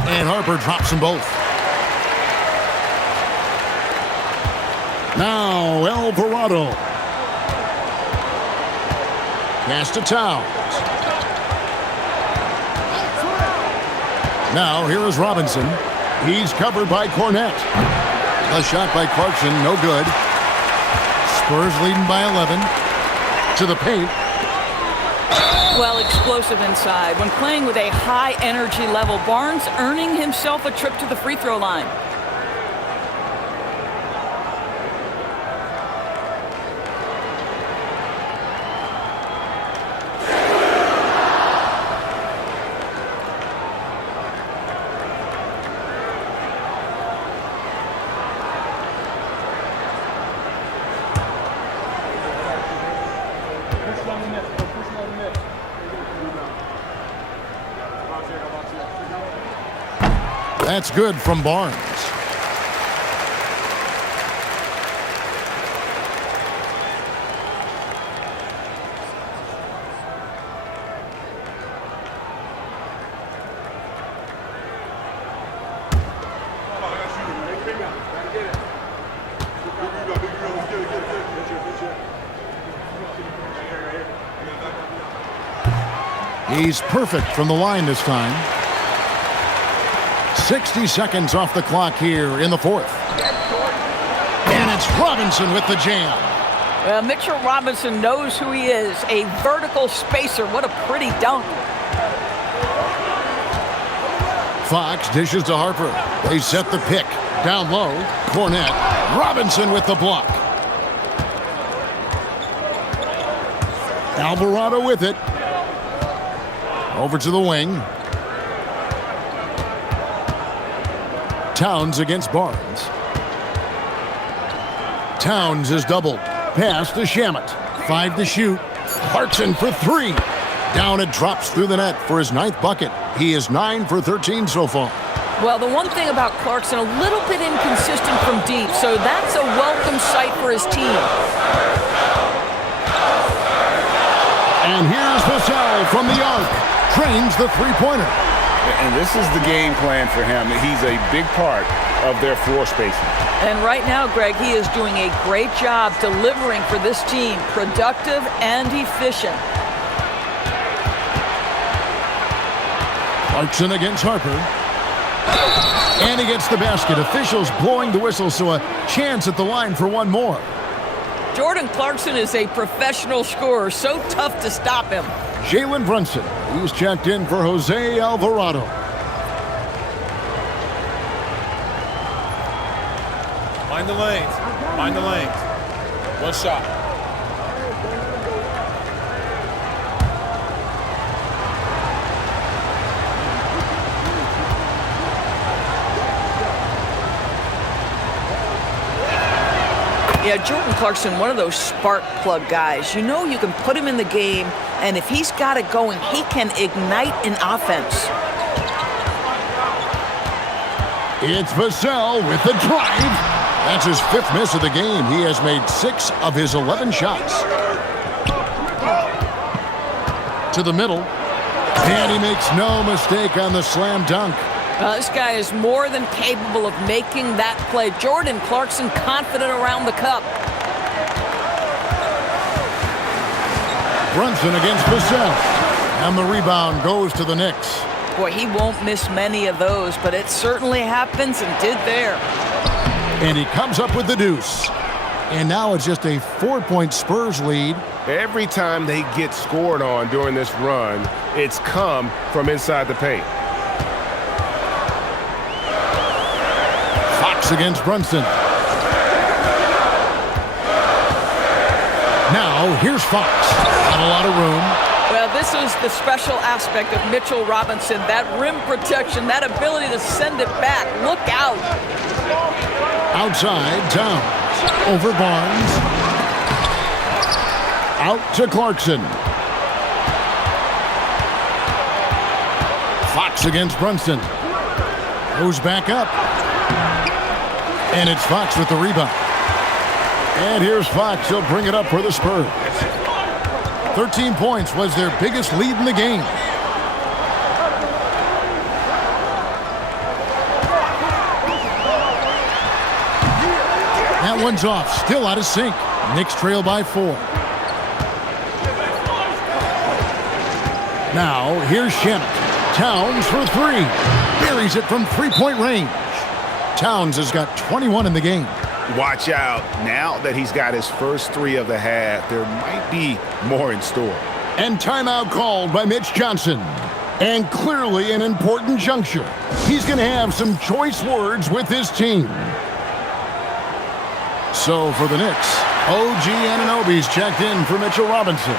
And Harper drops them both. Now Alvarado. Pass to Towns. Now here is Robinson. He's covered by Cornette. A shot by Clarkson, no good. Spurs leading by 11. To the paint. Well, explosive inside. When playing with a high energy level, Barnes earning himself a trip to the free throw line. That's good from Barnes. He's perfect from the line this time. 60 seconds off the clock here in the fourth. And it's Robinson with the jam. Well, Mitchell Robinson knows who he is, a vertical spacer. What a pretty dunk. Fox dishes to Harper. They set the pick. Down low, Cornette. Robinson with the block. Alvarado with it. Over to the wing. Towns against Barnes. Towns is doubled. Pass to Shamet. 5 to shoot. Clarkson for 3. Down it drops through the net for his 9th bucket. He is 9 for 13 so far. Well, the one thing about Clarkson, a little bit inconsistent from deep, so that's a welcome sight for his team. And here's Vassell from the arc. Trains the three-pointer. And this is the game plan for him. He's a big part of their floor spacing. And right now, Greg, he is doing a great job delivering for this team, productive and efficient. Clarkson against Harper. And he gets the basket. Officials blowing the whistle, so a chance at the line for one more. Jordan Clarkson is a professional scorer, so tough to stop him. Jalen Brunson. He's checked in for Jose Alvarado. Mind the lanes. Mind the lanes. One shot. Yeah, Jordan Clarkson, one of those spark plug guys. You know you can put him in the game, and if he's got it going, he can ignite an offense. It's Vassell with the drive. That's his 5th miss of the game. He has made 6 of his 11 shots. To the middle. And he makes no mistake on the slam dunk. This guy is more than capable of making that play. Jordan Clarkson confident around the cup. Brunson against Vassell. And the rebound goes to the Knicks. Boy, he won't miss many of those, but it certainly happens and did there. And he comes up with the deuce. And now it's just a 4-point Spurs lead. Every time they get scored on during this run, it's come from inside the paint. Fox against Brunson. Now, here's Fox. Not a lot of room. Well, this is the special aspect of Mitchell Robinson. That rim protection, that ability to send it back. Look out. Outside, Towns. Over Barnes. Out to Clarkson. Fox against Brunson. Goes back up. And it's Fox with the rebound. And here's Fox. He'll bring it up for the Spurs. 13 points was their biggest lead in the game. That one's off. Still out of sync. Knicks trail by 4. Now, here's Shamet. Towns for 3. Buries it from 3-point range. Towns has got 21 in the game. Watch out. Now that he's got his first 3 of the half, there might be more in store. And timeout called by Mitch Johnson. And clearly an important juncture. He's going to have some choice words with his team. So for the Knicks, OG Anunoby's checked in for Mitchell Robinson.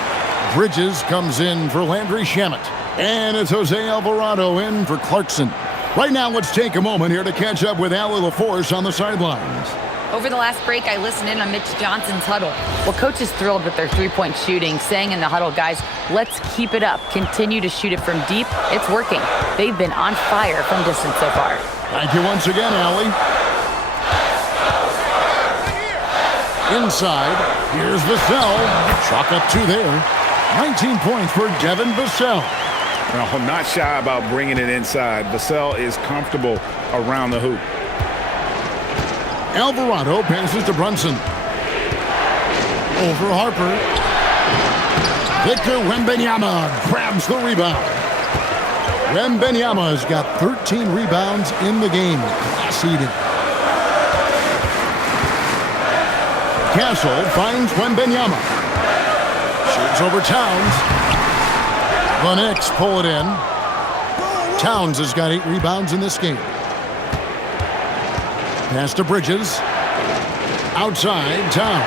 Bridges comes in for Landry Shamet. And it's Jose Alvarado in for Clarkson. Right now, let's take a moment here to catch up with Allie LaForce on the sidelines. Over the last break, I listened in on Mitch Johnson's huddle. Well, coach is thrilled with their three-point shooting, saying in the huddle, guys, let's keep it up. Continue to shoot it from deep. It's working. They've been on fire from distance so far. Thank you once again, Allie. Inside, here's Vassell. Chalk up 2 there. 19 points for Devin Vassell. Well, not shy about bringing it inside. Vassell is comfortable around the hoop. Alvarado passes to Brunson. Over Harper. Victor Wembanyama grabs the rebound. Wembanyama's got 13 rebounds in the game. Class eating. Castle finds Wembanyama. Shoots over Towns. The Knicks pull it in. Towns has got 8 rebounds in this game. Pass to Bridges. Outside, Towns.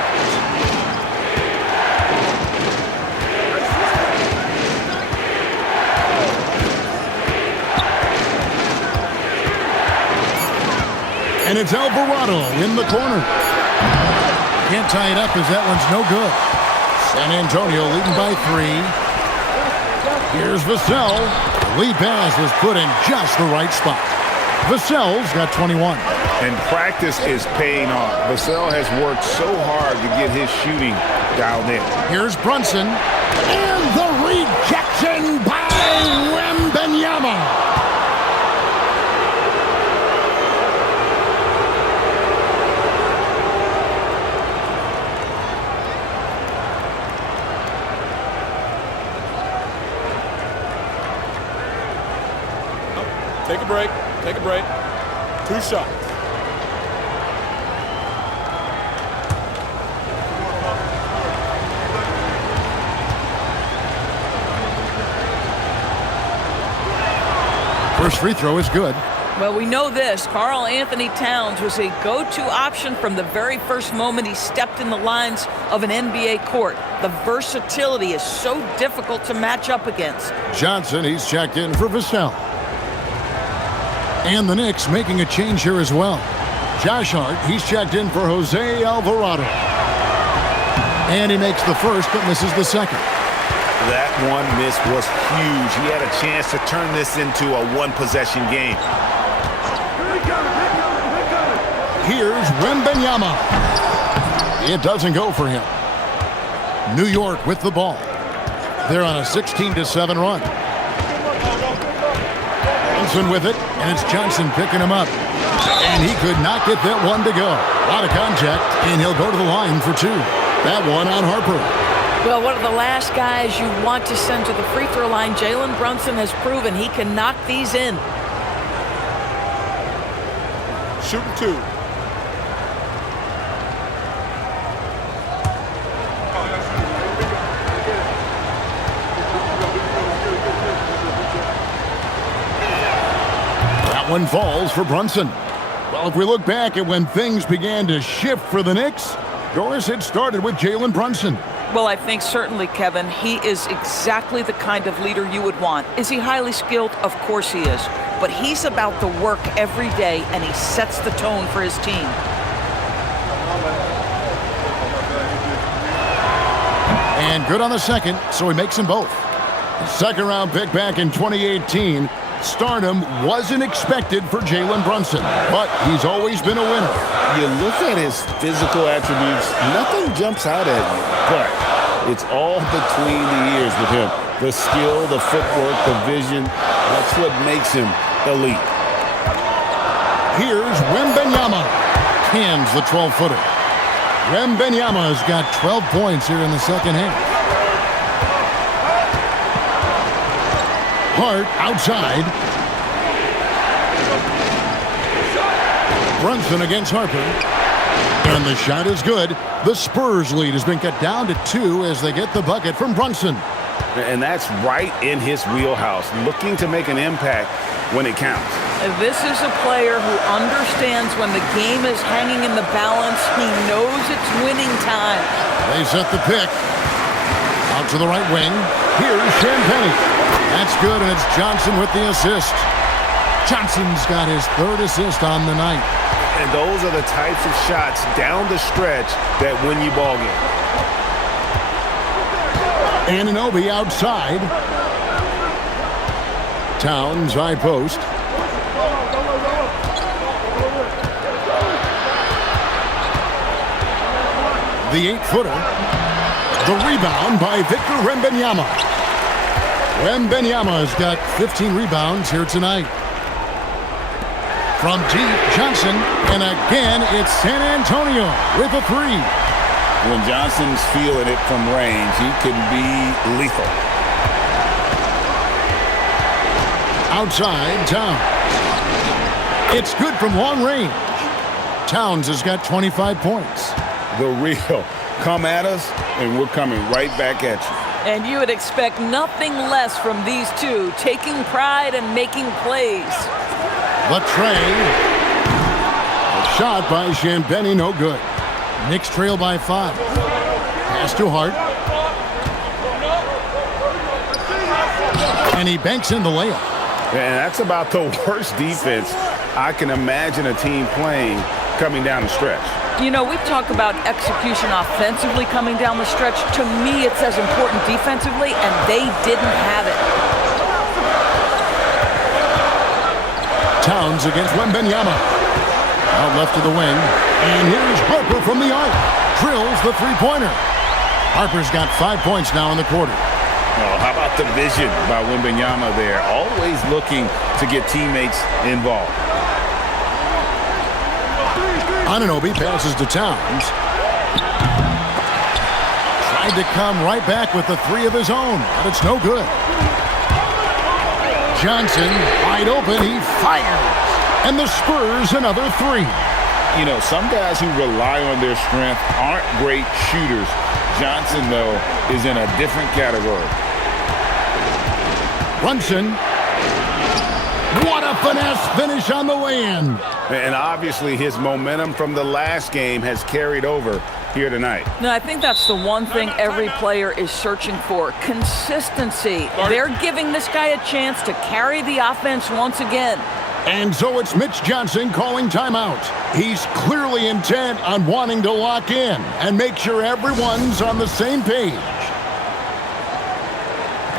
And it's Alvarado in the corner. Can't tie it up as that one's no good. San Antonio leading by 3. Here's Vassell. The lead pass was put in just the right spot. Vassell's got 21. And practice is paying off. Vassell has worked so hard to get his shooting dialed in. Here's Brunson. And the rejection by Wembanyama. Take a break. Take a break. 2 shots. First free throw is good. Well, we know this. Karl Anthony Towns was a go-to option from the very first moment he stepped in the lines of an NBA court. The versatility is so difficult to match up against. Johnson, he's checked in for Vassell. And the Knicks making a change here as well. Josh Hart, he's checked in for Jose Alvarado. And he makes the first but misses the second. That one miss was huge. He had a chance to turn this into a one-possession game. Here's Wembanyama. It doesn't go for him. New York with the ball. They're on a 16-7 run. Johnson with it, and it's Johnson picking him up. And he could not get that one to go. A lot of contact, and he'll go to the line for 2. That one on Harper. Well, one of the last guys you want to send to the free throw line, Jalen Brunson has proven he can knock these in. Shooting 2. That one falls for Brunson. Well, if we look back at when things began to shift for the Knicks, Doris, it started with Jalen Brunson. Well, I think certainly, Kevin, he is exactly the kind of leader you would want. Is he highly skilled? Of course he is. But he's about the work every day, and he sets the tone for his team. And good on the second, so he makes them both. Second round pick back in 2018. Stardom wasn't expected for Jalen Brunson, but he's always been a winner. You look at his physical attributes, nothing jumps out at you, but it's all between the ears with him. The skill, the footwork, the vision, that's what makes him elite. Here's Wembanyama. Cans the 12-footer. Wembanyama's got 12 points here in the second half. Hart outside. Brunson against Harper. And the shot is good. The Spurs lead has been cut down to 2 as they get the bucket from Brunson. And that's right in his wheelhouse, looking to make an impact when it counts. This is a player who understands when the game is hanging in the balance. He knows it's winning time. They set the pick. Out to the right wing. Here's Champagnie. That's good, and it's Johnson with the assist. Johnson's got his 3rd assist on the night. And those are the types of shots down the stretch that win you ball games. Anunoby outside. Towns high post. The 8-footer. The rebound by Victor Wembanyama. Wembanyama's got 15 rebounds here tonight. From deep, Johnson, and again, it's San Antonio with a 3. When Johnson's feeling it from range, he can be lethal. Outside, Towns. It's good from long range. Towns has got 25 points. The real. Come at us, and we're coming right back at you. And you would expect nothing less from these two, taking pride and making plays. Latrey. A shot by Champagnie, no good. Knicks trail by 5. Pass to Hart. And he banks in the layup. And that's about the worst defense I can imagine a team playing coming down the stretch. You know, we talk about execution offensively coming down the stretch. To me, it's as important defensively, and they didn't have it. Towns against Wembanyama. Out left to the wing. And here's Harper from the arc. Drills the three-pointer. Harper's got 5 points now in the quarter. Oh, how about the vision by Wembanyama there? Always looking to get teammates involved. Anunoby passes to Towns. Tried to come right back with the 3 of his own, but it's no good. Johnson, wide open, he fires. And the Spurs another 3. You know, some guys who rely on their strength aren't great shooters. Johnson, though, is in a different category. Brunson. What a finesse finish on the way-in. And obviously his momentum from the last game has carried over here tonight. No, I think that's the one thing every player is searching for. Consistency. They're giving this guy a chance to carry the offense once again. And so it's Mitch Johnson calling timeout. He's clearly intent on wanting to lock in and make sure everyone's on the same page.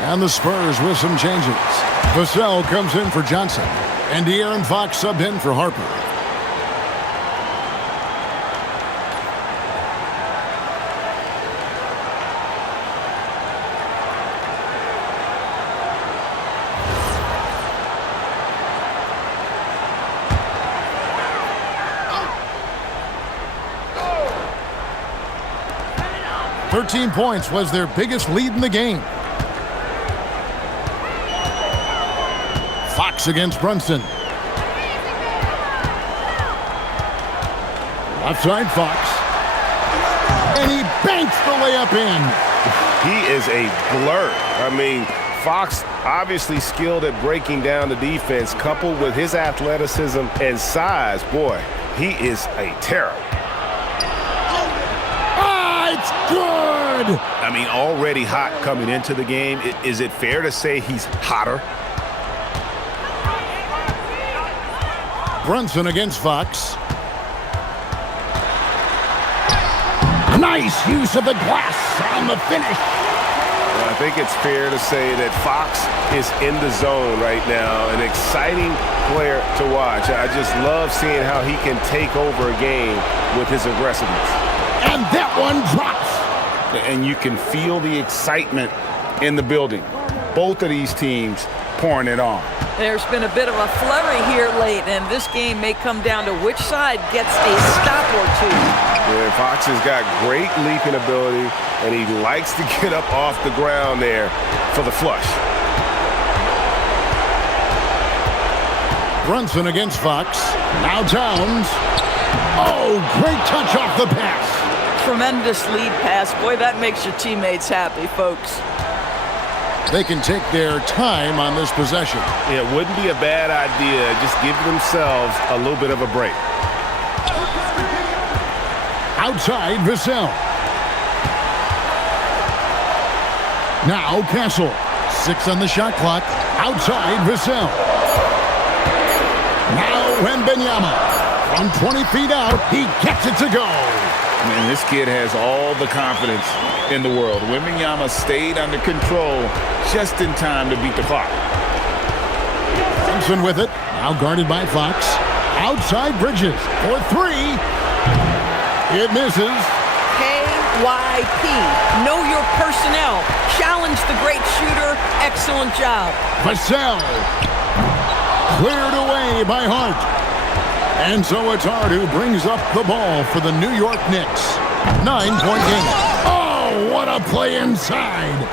And the Spurs with some changes. Vassell comes in for Johnson. And De'Aaron Fox subbed in for Harper. "13 points was their biggest lead in the game. Fox against Brunson. Left side Fox. And he banks the layup in. He is a blur. I mean, Fox obviously skilled at breaking down the defense, coupled with his athleticism and size. Boy, he is a terror. It's good! I mean, already hot coming into the game. Is it fair to say he's hotter? Brunson against Fox. Nice use of the glass on the finish. Well, I think it's fair to say that Fox is in the zone right now. An exciting player to watch. I just love seeing how he can take over a game with his aggressiveness. And that one drops. And you can feel the excitement in the building. Both of these teams pouring it on. There's been a bit of a flurry here late, and this game may come down to which side gets a stop or two. Yeah, Fox has got great leaping ability, and he likes to get up off the ground there for the flush. Brunson against Fox. Now Towns. Oh, great touch off the pass. Tremendous lead pass. Boy, that makes your teammates happy, folks. They can take their time on this possession. It wouldn't be a bad idea. Just give themselves a little bit of a break. Outside, Vassell. Now Castle. 6 on the shot clock. Outside, Vassell. Now Wembanyama. From 20 feet out, he gets it to go. And this kid has all the confidence in the world. Wembanyama stayed under control just in time to beat the clock. Simpson with it. Now guarded by Fox. Outside Bridges for 3. It misses. Pay NYP. Know your personnel. Challenge the great shooter. Excellent job. Vassell. Cleared away by Hart. And so it's Hart who brings up the ball for the New York Knicks. 9-point game. Oh, what a play inside.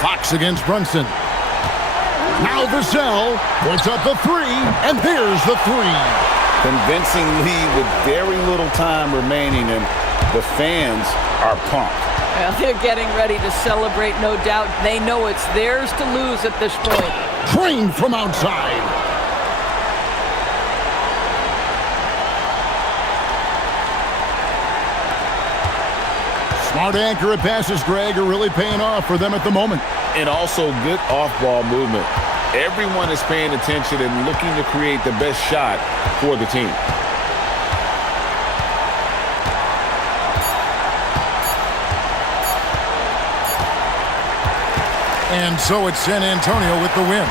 Fox against Brunson. Now Vassell puts up the three, and there's the three. Convincing lead with very little time remaining, and the fans are pumped. Well, they're getting ready to celebrate, no doubt. They know it's theirs to lose at this point. Trained from outside. Smart accurate passes, Greg, are really paying off for them at the moment. And also good off-ball movement. Everyone is paying attention and looking to create the best shot for the team. And so it's San Antonio with the win.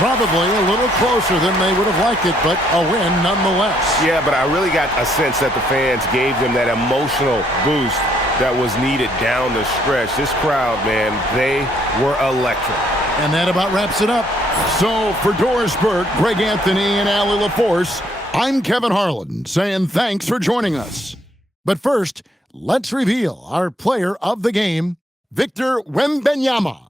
Probably a little closer than they would have liked it, but a win nonetheless. Yeah, but I really got a sense that the fans gave them that emotional boost that was needed down the stretch. This crowd, man, they were electric. And that about wraps it up. So for Doris Burke, Greg Anthony, and Allie LaForce, I'm Kevin Harlan saying thanks for joining us. But first, let's reveal our player of the game, Victor Wembanyama.